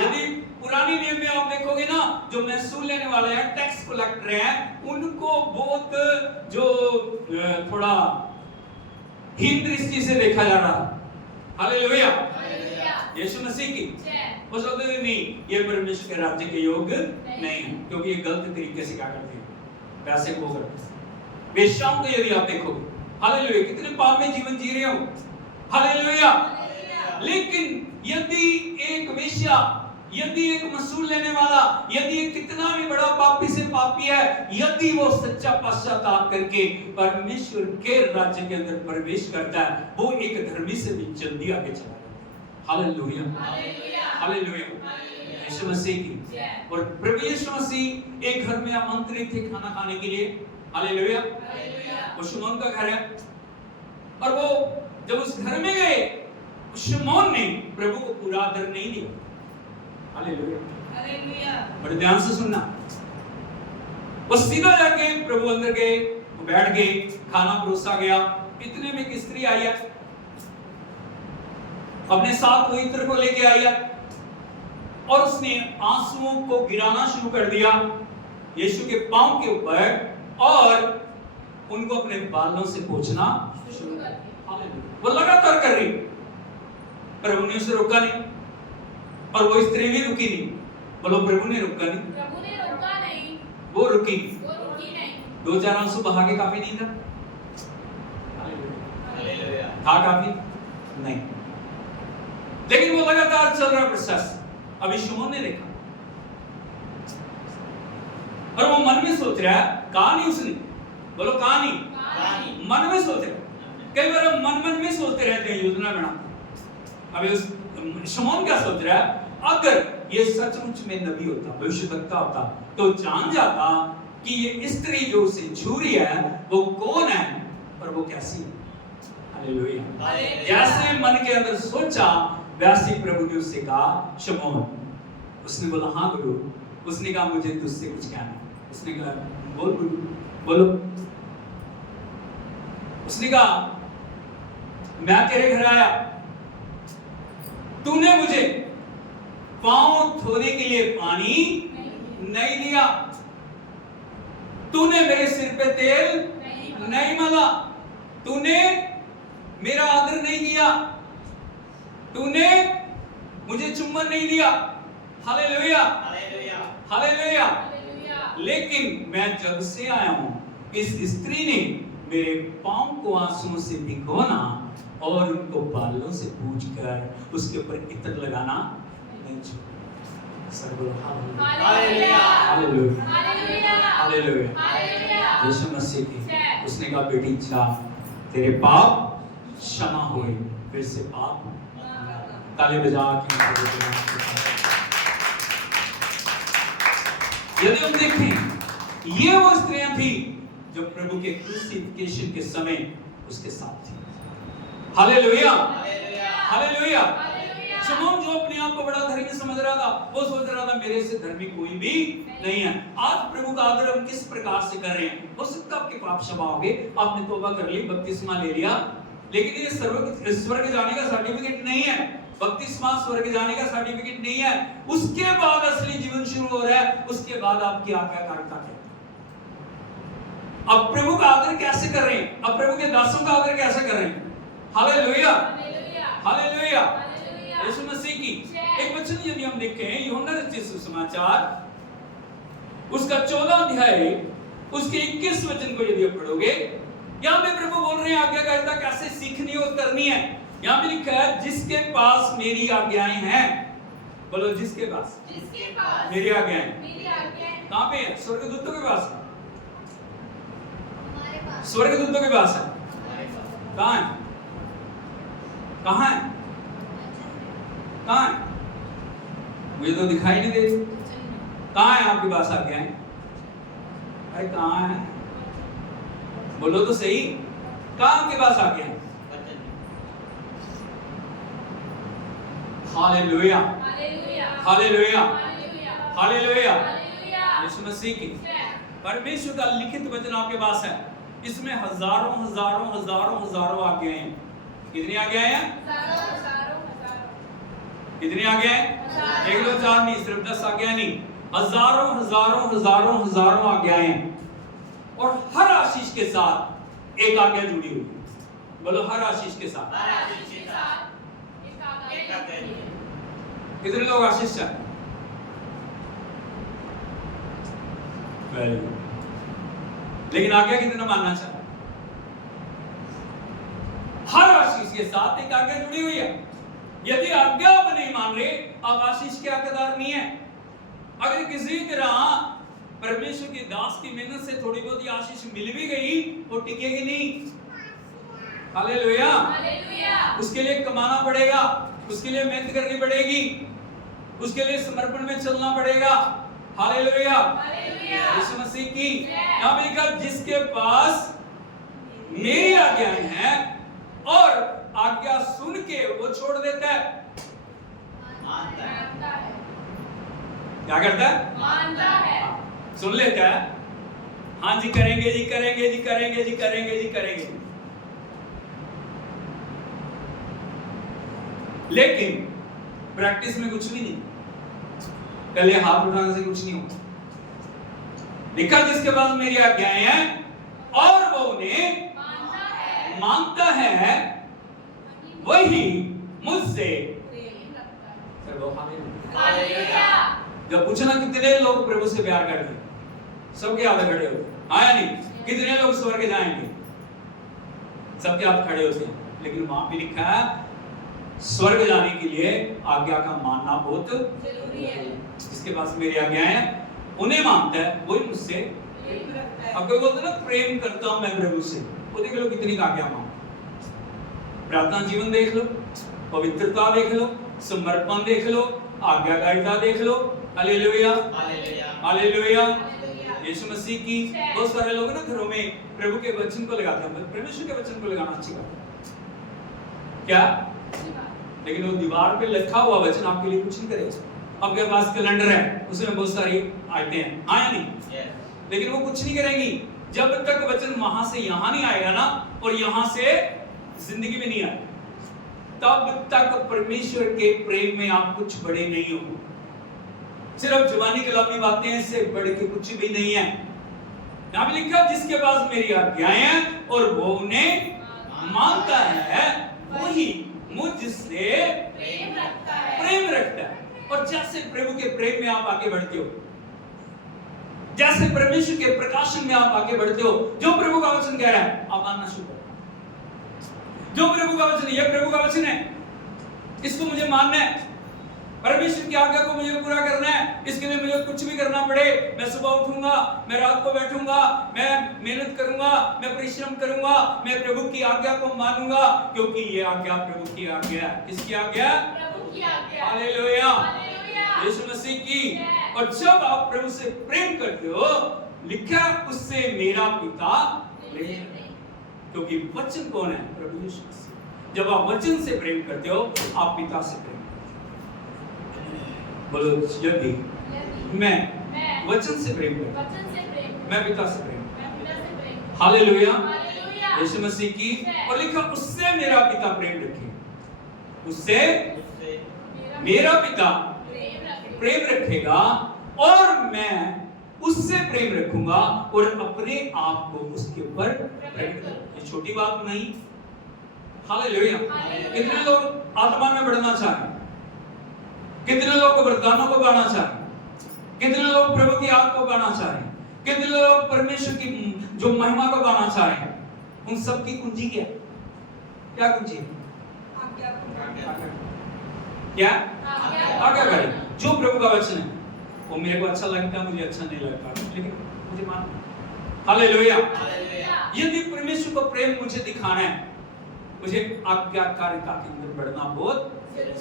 यदि पुरानी नियम में आप देखोगे ना, जो वसूल लेने वाले हैं, टैक्स कलेक्टर हैं, उनको बहुत जो थोड़ा हीन दृष्टि से देखा जा रहा है। हालेलुया, यीशु मसीह की। वो सोचते नहीं, ये परमेश्वर के राज्य के योग्य नहीं है, क्योंकि ये गलत तरीके से क्या करते हैं, पैसे खो करते हैं। वेश्याओं को यदि आप देखोगे, हालेलुया, कितने पाप में जीवन जी रहे हो, हालेलुया। लेकिन यदि एक वेश्या, यदि एक वसूल लेने वाला, यदि कितना भी बड़ा पापी से पापी है, यदि वो सच्चा पश्चाताप करके परमेश्वर के राज्य के अंदर प्रवेश करता है, वो एक धर्मी से भी जल्दी आगे चला जाता है। हालेलुया, हालेलुया, यीशु मसीह की। और प्रभु यीशु मसीह एक घर में आमंत्रित थे खाना खाने के लिए। हालेलुया, वो शमौन का घर है, और वो जब उस घर में गए, शमौन ने प्रभु को पूरा आदर नहीं दिया। Hallelujah, hallelujah. बड़े ध्यान से सुनना, वो सीधा जाके प्रभु अंदर गए, वो बैठ गए, खाना परोसा गया। इतने में एक स्त्री आई है, अपने साथ वो इत्र को लेके आई है, और उसने आंसुओं को गिराना शुरू कर दिया यीशु के पांव के ऊपर, और उनको अपने बालों से पोंछना शुरू कर दिया। वो लगातार कर रही, प्रभु ने उसे रोका नहीं, और वो स्त्री भी रुकी नहीं। बोलो, प्रभु ने रोका नहीं, प्रभु ने रोका नहीं, वो रुकी नहीं। 2-4 आंसू बहा के काफी नहीं था? हालेलुया, था काफी नहीं, लेकिन वो लगातार चल रहा प्रोसेस। अभी शमौन ने देखा, और वो मन में सोच रहा है, कहा नहीं उसने, बोलो कहा नहीं, मन में सोच रहा। कई बार हम मन में सोचते रहते हैं, योजना बनाते। अभी उस शमौन क्या सोच रहा है, अगर ये सचमुच में नबी होता, भविष्यवक्ता होता, तो जान जाता कि ये स्त्री जो उसे छू रही है वो कौन है और वो कैसी है। हालेलुया, जैसे मन के अंदर सोचा, वैसे प्रभु ने उससे कहा, शमौन। उसने बोला, हाँ गुरु। उसने कहा, मुझे तुझसे कुछ कहना है। उसने कहा, बोल गुरु, बोलो। उसने कहा, मैं तेरे घर आया, तूने मुझे पांव धोने के लिए पानी नहीं दिया, तूने मेरे सिर पे तेल नहीं मला, तूने मेरा आदर नहीं किया, तूने मुझे चुम्बन नहीं दिया। Hallelujah, hallelujah. लेकिन मैं जब से आया हूं, इस स्त्री ने मेरे पांव को आंसुओं से भिगोना और उनको बालों से पूंछकर उसके ऊपर इत्र लगाना नहीं छोड़ना। सब बोलो hallelujah hallelujah hallelujah. Yeshu Masih की उसने कहा बेटी जा, तेरे पाप क्षमा हुए, फिर से पाप। ताली बजा के यदि हम देखें, ये वो स्त्रियां थी जो प्रभु के क्रूसिफिकेशन के समय उसके साथ थी। Hallelujah hallelujah. शमौन जो अपने आप को बड़ा धर्मी समझ रहा था, वो सोच रहा था मेरे से धर्मी कोई भी नहीं है। आज प्रभु का आदर हम किस प्रकार से कर रहे हैं? हो सकता है आपके पाप क्षमा हो गए, आपने तौबा कर ली, बपतिस्मा ले लिया, लेकिन ये स्वर्ग जाने का सर्टिफिकेट नहीं है। बपतिस्मा स्वर्ग जाने का सर्टिफिकेट नहीं है। उसके बाद असली जीवन शुरू हो रहा है। उसके बाद आपकी आज्ञाकारिता है। अब प्रभु का आदर कैसे कर रहे हैं? अब प्रभु के दासों का आदर कैसे कर रहे हैं? Hallelujah hallelujah. यीशु मसीह की एक वचन यदि हम देखें, यूहन्ना रचित सुसमाचार उसका 14 अध्याय उसके 21 वचन को यदि आप पढ़ोगे, यहाँ पे प्रभु बोल रहे हैं आज्ञाकारिता कैसे सीखनी और करनी है। यहाँ पे लिखा है जिसके पास मेरी आज्ञाएं हैं, बोलो जिसके पास मेरी आज्ञाएं। कहाँ पे है? स्वर्गदूतों के पास, स्वर्गदूतों के पास है। कहाँ है? कहाँ है? कहाँ है? मुझे तो दिखाई नहीं दे रही। कहाँ है आपके पास आज्ञाएं? अरे कहाँ है? बोलो तो सही, कहाँ आपके पास आज्ञाएं? Hallelujah hallelujah hallelujah. Yeshu Masih की परमेश्वर का लिखित वचन आपके पास है। इसमें हजारों हजारों हजारों हजारों आज्ञाएं हैं। कितनी आज्ञाएं हैं? कितनी आज्ञाएं? एक दो चार नहीं, सिर्फ 10 आज्ञाएं नहीं, हजारों हजारों हजारों हजारों आज्ञाएं हैं। और हर आशीष के साथ एक आज्ञा जुड़ी हुई। बोलो हर आशीष के साथ कितने लोग आशीष चाहते? लेकिन आज्ञा कितना मानना चाहते? हर आशीष के साथ एक आज्ञा जुड़ी हुई है। यदि आज्ञा आप नहीं मान रहे, आप आशीष के हकदार नहीं है। अगर किसी तरह परमेश्वर के दास की मेहनत से थोड़ी बहुत आशीष मिल भी गई, वो टिकेगी नहीं। Hallelujah hallelujah. उसके लिए कमाना पड़ेगा, उसके लिए मेहनत करनी पड़ेगी, उसके लिए समर्पण में चलना पड़ेगा। Hallelujah hallelujah. यीशु मसीह की यहाँ पे लिखा जिसके पास मेरी आज्ञाएं हैं और आज्ञा सुन के वो छोड़ देता है, मानता है। क्या करता है? मानता है। सुन लेता है, हाँ जी करेंगे जी करेंगे जी करेंगे जी करेंगे जी करेंगे, लेकिन प्रैक्टिस में कुछ भी नहीं। कल ये हाथ उठाने से कुछ नहीं होगा। लिखा जिसके पास मेरी आज्ञाएं हैं और वो उन्हें मानता है वही मुझसे जब पूछना कितने लोग प्रभु से प्यार करते हैं, सबके हाथ खड़े होते हैं। आया नहीं? कितने लोग स्वर्ग जाएंगे? सबके हाथ खड़े होते हैं। लेकिन वहां भी लिखा है स्वर्ग जाने के लिए आज्ञा का मानना बहुत जरूरी है। जिसके पास मेरी आज्ञाएं हैं उन्हें मानता है, वही मुझसे प्रेम रखता है। अब कोई बोलते ना प्रेम करता हूं मैं प्रभु से, वो देख लो कितनी आज्ञा मानता। प्रार्थना जीवन देख लो, पवित्रता देख लो, समर्पण देख लो, आज्ञाकारिता देख लो। Hallelujah hallelujah hallelujah. Yeshu Masih की बहुत सारे लोग ना घरों में प्रभु के वचन को लगाते हैं। परमेश्वर के वचन को लगाना अच्छी बात क्या, लेकिन वो दीवार पे लिखा हुआ वचन आपके लिए कुछ नहीं करेगा। आपके पास कैलेंडर है, उसमें बहुत सारी आयतें हैं, हाँ या नहीं? लेकिन वो कुछ नहीं करेंगी जब तक वचन वहां से यहां नहीं आएगा ना, और यहां से जिंदगी में नहीं आए, तब तक परमेश्वर के प्रेम में आप कुछ बड़े नहीं हो। सिर्फ जुबानी कलामी बातें से बढ़ के कुछ भी नहीं है। यहाँ पे लिखा जिसके पास मेरी आज्ञाएं हैं और वो उन्हें मानता है वही मुझसे प्रेम रखता है। और जैसे प्रभु के प्रेम में आप आगे बढ़ते हो, जैसे परमेश्वर के प्रकाशन में आप आगे बढ़ते हो, जो प्रभु का वचन कह रहा है आप मानना शुरू करो। जो प्रभु का वचन, ये प्रभु का वचन है, इसको मुझे मानना है, परमेश्वर की आज्ञा को मुझे पूरा करना है, इसके लिए मुझे कुछ भी करना पड़े, मैं सुबह उठूंगा, मैं रात को बैठूंगा, मैं मेहनत करूंगा, मैं परिश्रम करूंगा, मैं प्रभु की आज्ञा को मानूंगा, क्योंकि ये आज्ञा प्रभु की आज्ञा है। किसकी आज्ञा? प्रभु की आज्ञा। हालेलुया, यीशु मसीह की। और जब आप प्रभु से प्रेम करते हो, लिखा उससे मेरा पिता प्रेम, क्योंकि वचन कौन है? प्रभु यीशु मसीह। जब आप वचन से प्रेम करते हो, आप पिता से प्रेम। बोलो, यदि मैं वचन से प्रेम करता हूं, मैं पिता से प्रेम। हालेलुया, यीशु मसीह की। और लिखा उससे मेरा पिता प्रेम रखे, उससे मेरा पिता प्रेम रखेगा और मैं उससे प्रेम रखूंगा और अपने आप को उसके ऊपर प्रकट करूंगा। ये छोटी बात नहीं। हालेलुया। कितने लोग आत्मा में बढ़ना चाहें? कितने लोग वरदानों को पाना चाहें? कितने लोग प्रभु की आग को पाना चाहें? कितने लोग परमेश्वर की जो महिमा को पाना चाहें? उन सब की कुंजी क्या? क्या कुंजी? क्या? आज्ञाकारी। जो प्रभु का वचन है वो मेरे को अच्छा लगता है, मुझे अच्छा नहीं लगता, लेकिन मुझे मानना। हालेलुया। यदि परमेश्वर को प्रेम मुझे दिखाना है, मुझे आज्ञाकारिता के अंदर बढ़ना बहुत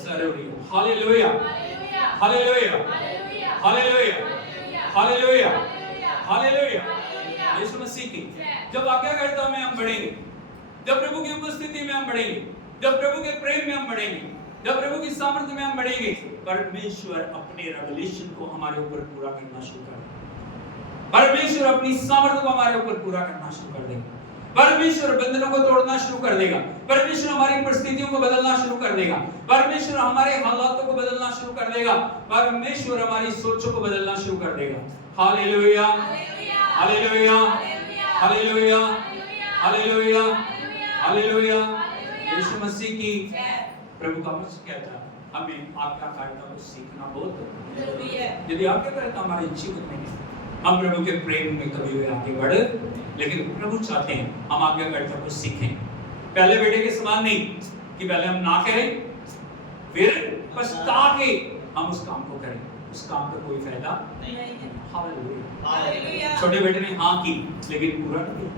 जरूरी है। Hallelujah, hallelujah, hallelujah, hallelujah, hallelujah. Yeshu Masih की जब आज्ञाकारिता में हम बढ़ेंगे, जब प्रभु की उपस्थिति में हम बढ़ेंगे, जब प्रभु के प्रेम में हम बढ़ेंगे, जब प्रभु की सामर्थ्य में हम बढ़ेंगे, परमेश्वर अपने रेवलेशन को हमारे ऊपर पूरा करना शुरू कर देगा। परमेश्वर अपनी सामर्थ्य को हमारे ऊपर पूरा करना शुरू कर देगा। परमेश्वर बंधनों को तोड़ना शुरू कर देगा। परमेश्वर हमारी परिस्थितियों को बदलना शुरू कर देगा। परमेश्वर हमारे हालातों को बदलना शुरू कर देगा। परमेश्वर हमारी सोचों को बदलना शुरू कर देगा। Hallelujah, hallelujah, hallelujah, hallelujah, hallelujah. Yeshu Masih की। प्रभु का वचन कहता है हमें आज्ञाकारिता को सीखना बहुत जरूरी है। यदि आज्ञाकारिता हमारे जीवन में है, हम प्रभु के प्रेम में कभी भी आगे बढ़े, लेकिन प्रभु चाहते हैं हम आज्ञाकारिता को सीखें। पहले बेटे के समान नहीं कि पहले हम ना करें फिर पछता के हम उस काम को करें, उस काम का कोई फायदा नहीं है। हालेलुया। छोटे बेटे ने हाँ की लेकिन पूरा नहीं किया,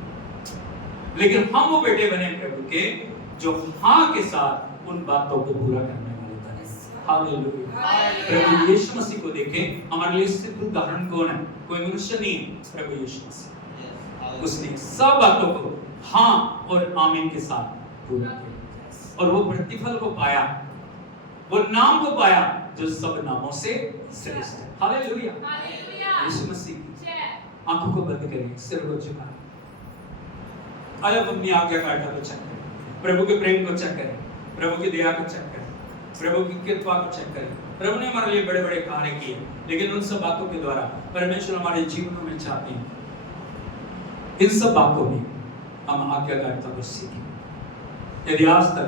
लेकिन हम वो बेटे बने प्रभु के जो हाँ के साथ उन बातों को पूरा करने वाले बने। हालेलुया। प्रभु यीशु मसीह को देखें, हमारे लिए सिद्ध उदाहरण कौन है? कोई मनुष्य नहीं, प्रभु यीशु मसीह। उसने सब बातों को हाँ और आमीन के साथ पूरा किया और वो प्रतिफल को पाया, वो नाम को पाया जो सब नामों से श्रेष्ठ है। हालेलुया। यीशु मसीह की आंखों को बंद करें, सिर को झुकाएं। आइए अपनी आज्ञाकारिता को चेक करें, प्रभु के प्रेम को चेक करें, प्रभु की दया को चेक करें, प्रभु की कृपा को चेक करें। प्रभु ने हमारे लिए बड़े बड़े कार्य किए, लेकिन उन सब बातों के द्वारा परमेश्वर हमारे जीवनों में चाहते हैं इन सब बातों में हम आज्ञाकारिता को सीखें। यदि आज तक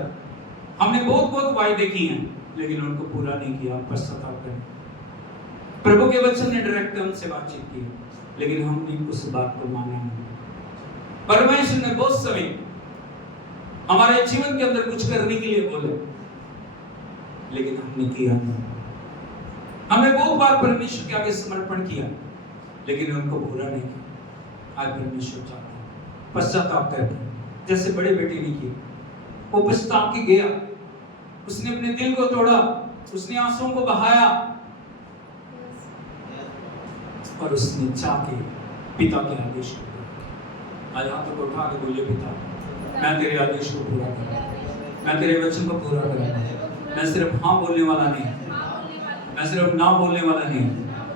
हमने बहुत बहुत वायदे किए हैं लेकिन उनको पूरा नहीं किया, पश्चाताप करें। प्रभु के वचन ने डायरेक्ट हमसे बातचीत की लेकिन हमने उस बात को माना नहीं। परमेश्वर ने बहुत समय हमारे जीवन के अंदर कुछ करने के लिए बोले लेकिन हमने किया नहीं। हमने बहुत बार परमेश्वर के आगे समर्पण किया लेकिन उनको पूरा नहीं किया। आज परमेश्वर चाहता है पश्चाताप करके, जैसे बड़े बेटे ने किया, वो पश्चाताप के गया, उसने अपने दिल को तोड़ा, उसने आंसुओं को बहाया और उसने चाह के पिता के आदेश को दिया। आज हाथों को उठा के बोलिए, पिता मैं तेरे आदेश को पूरा करूंगा, मैं तेरे वचन को पूरा करूंगा। मैं सिर्फ हाँ बोलने वाला नहीं, मैं सिर्फ ना बोलने वाला नहीं,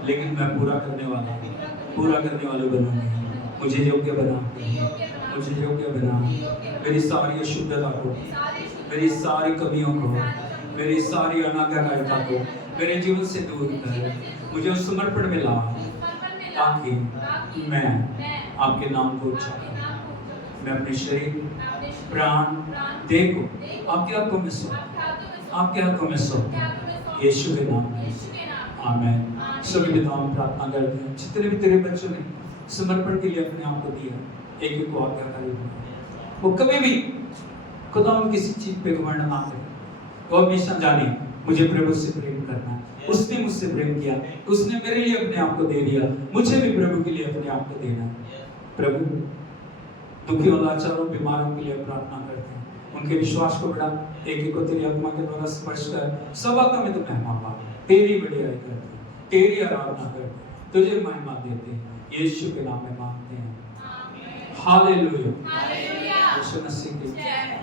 लेकिन मैं पूरा करने वाला, पूरा करने वाले बनूंगा। मुझे योग्य बना, मुझे योग्य बना, मेरी सारी अशुद्धता को, मेरी सारी कमियों को, मेरी सारी अनाज्ञाकारिता को मेरे जीवन से दूर कर मुझे उस समर्पण में ला, ताकि मैं आपके नाम को उच्चा करूं। मैं अपने शरीर, प्राण, देह को आपके हाथों में सौंप, आपके हाथों में सौंप, यीशु के नाम में, आमीन। सभी पिताओं में प्रार्थना करते हैं जितने भी तेरे बच्चों ने समर्पण के लिए अपने आप को दिया, एक एक को आज्ञाकारी बनाओ। वो कभी भी खुदा हम किसी चीज पे घमंड ना करे, वो हमेशा जाने मुझे प्रभु से प्रेम करना है, उसने मुझसे प्रेम किया, उसने मेरे लिए अपने आप को दे दिया, मुझे भी प्रभु के लिए अपने आप को देना है। प्रभु दुखियों, लाचारों, बीमारों के लिए प्रार्थना करते हैं, उनके विश्वास को बढ़ा, एक एक को तेरी आत्मा के द्वारा स्पर्श कर, सब आत्मा में तो महिमा पा, तेरी बढ़ियाई करते हैं, तेरी आराधना करते हैं, तुझे महिमा देते हैं, यीशु के नाम में मांगते हैं, हालेलुया। यीशु मसीह की जय।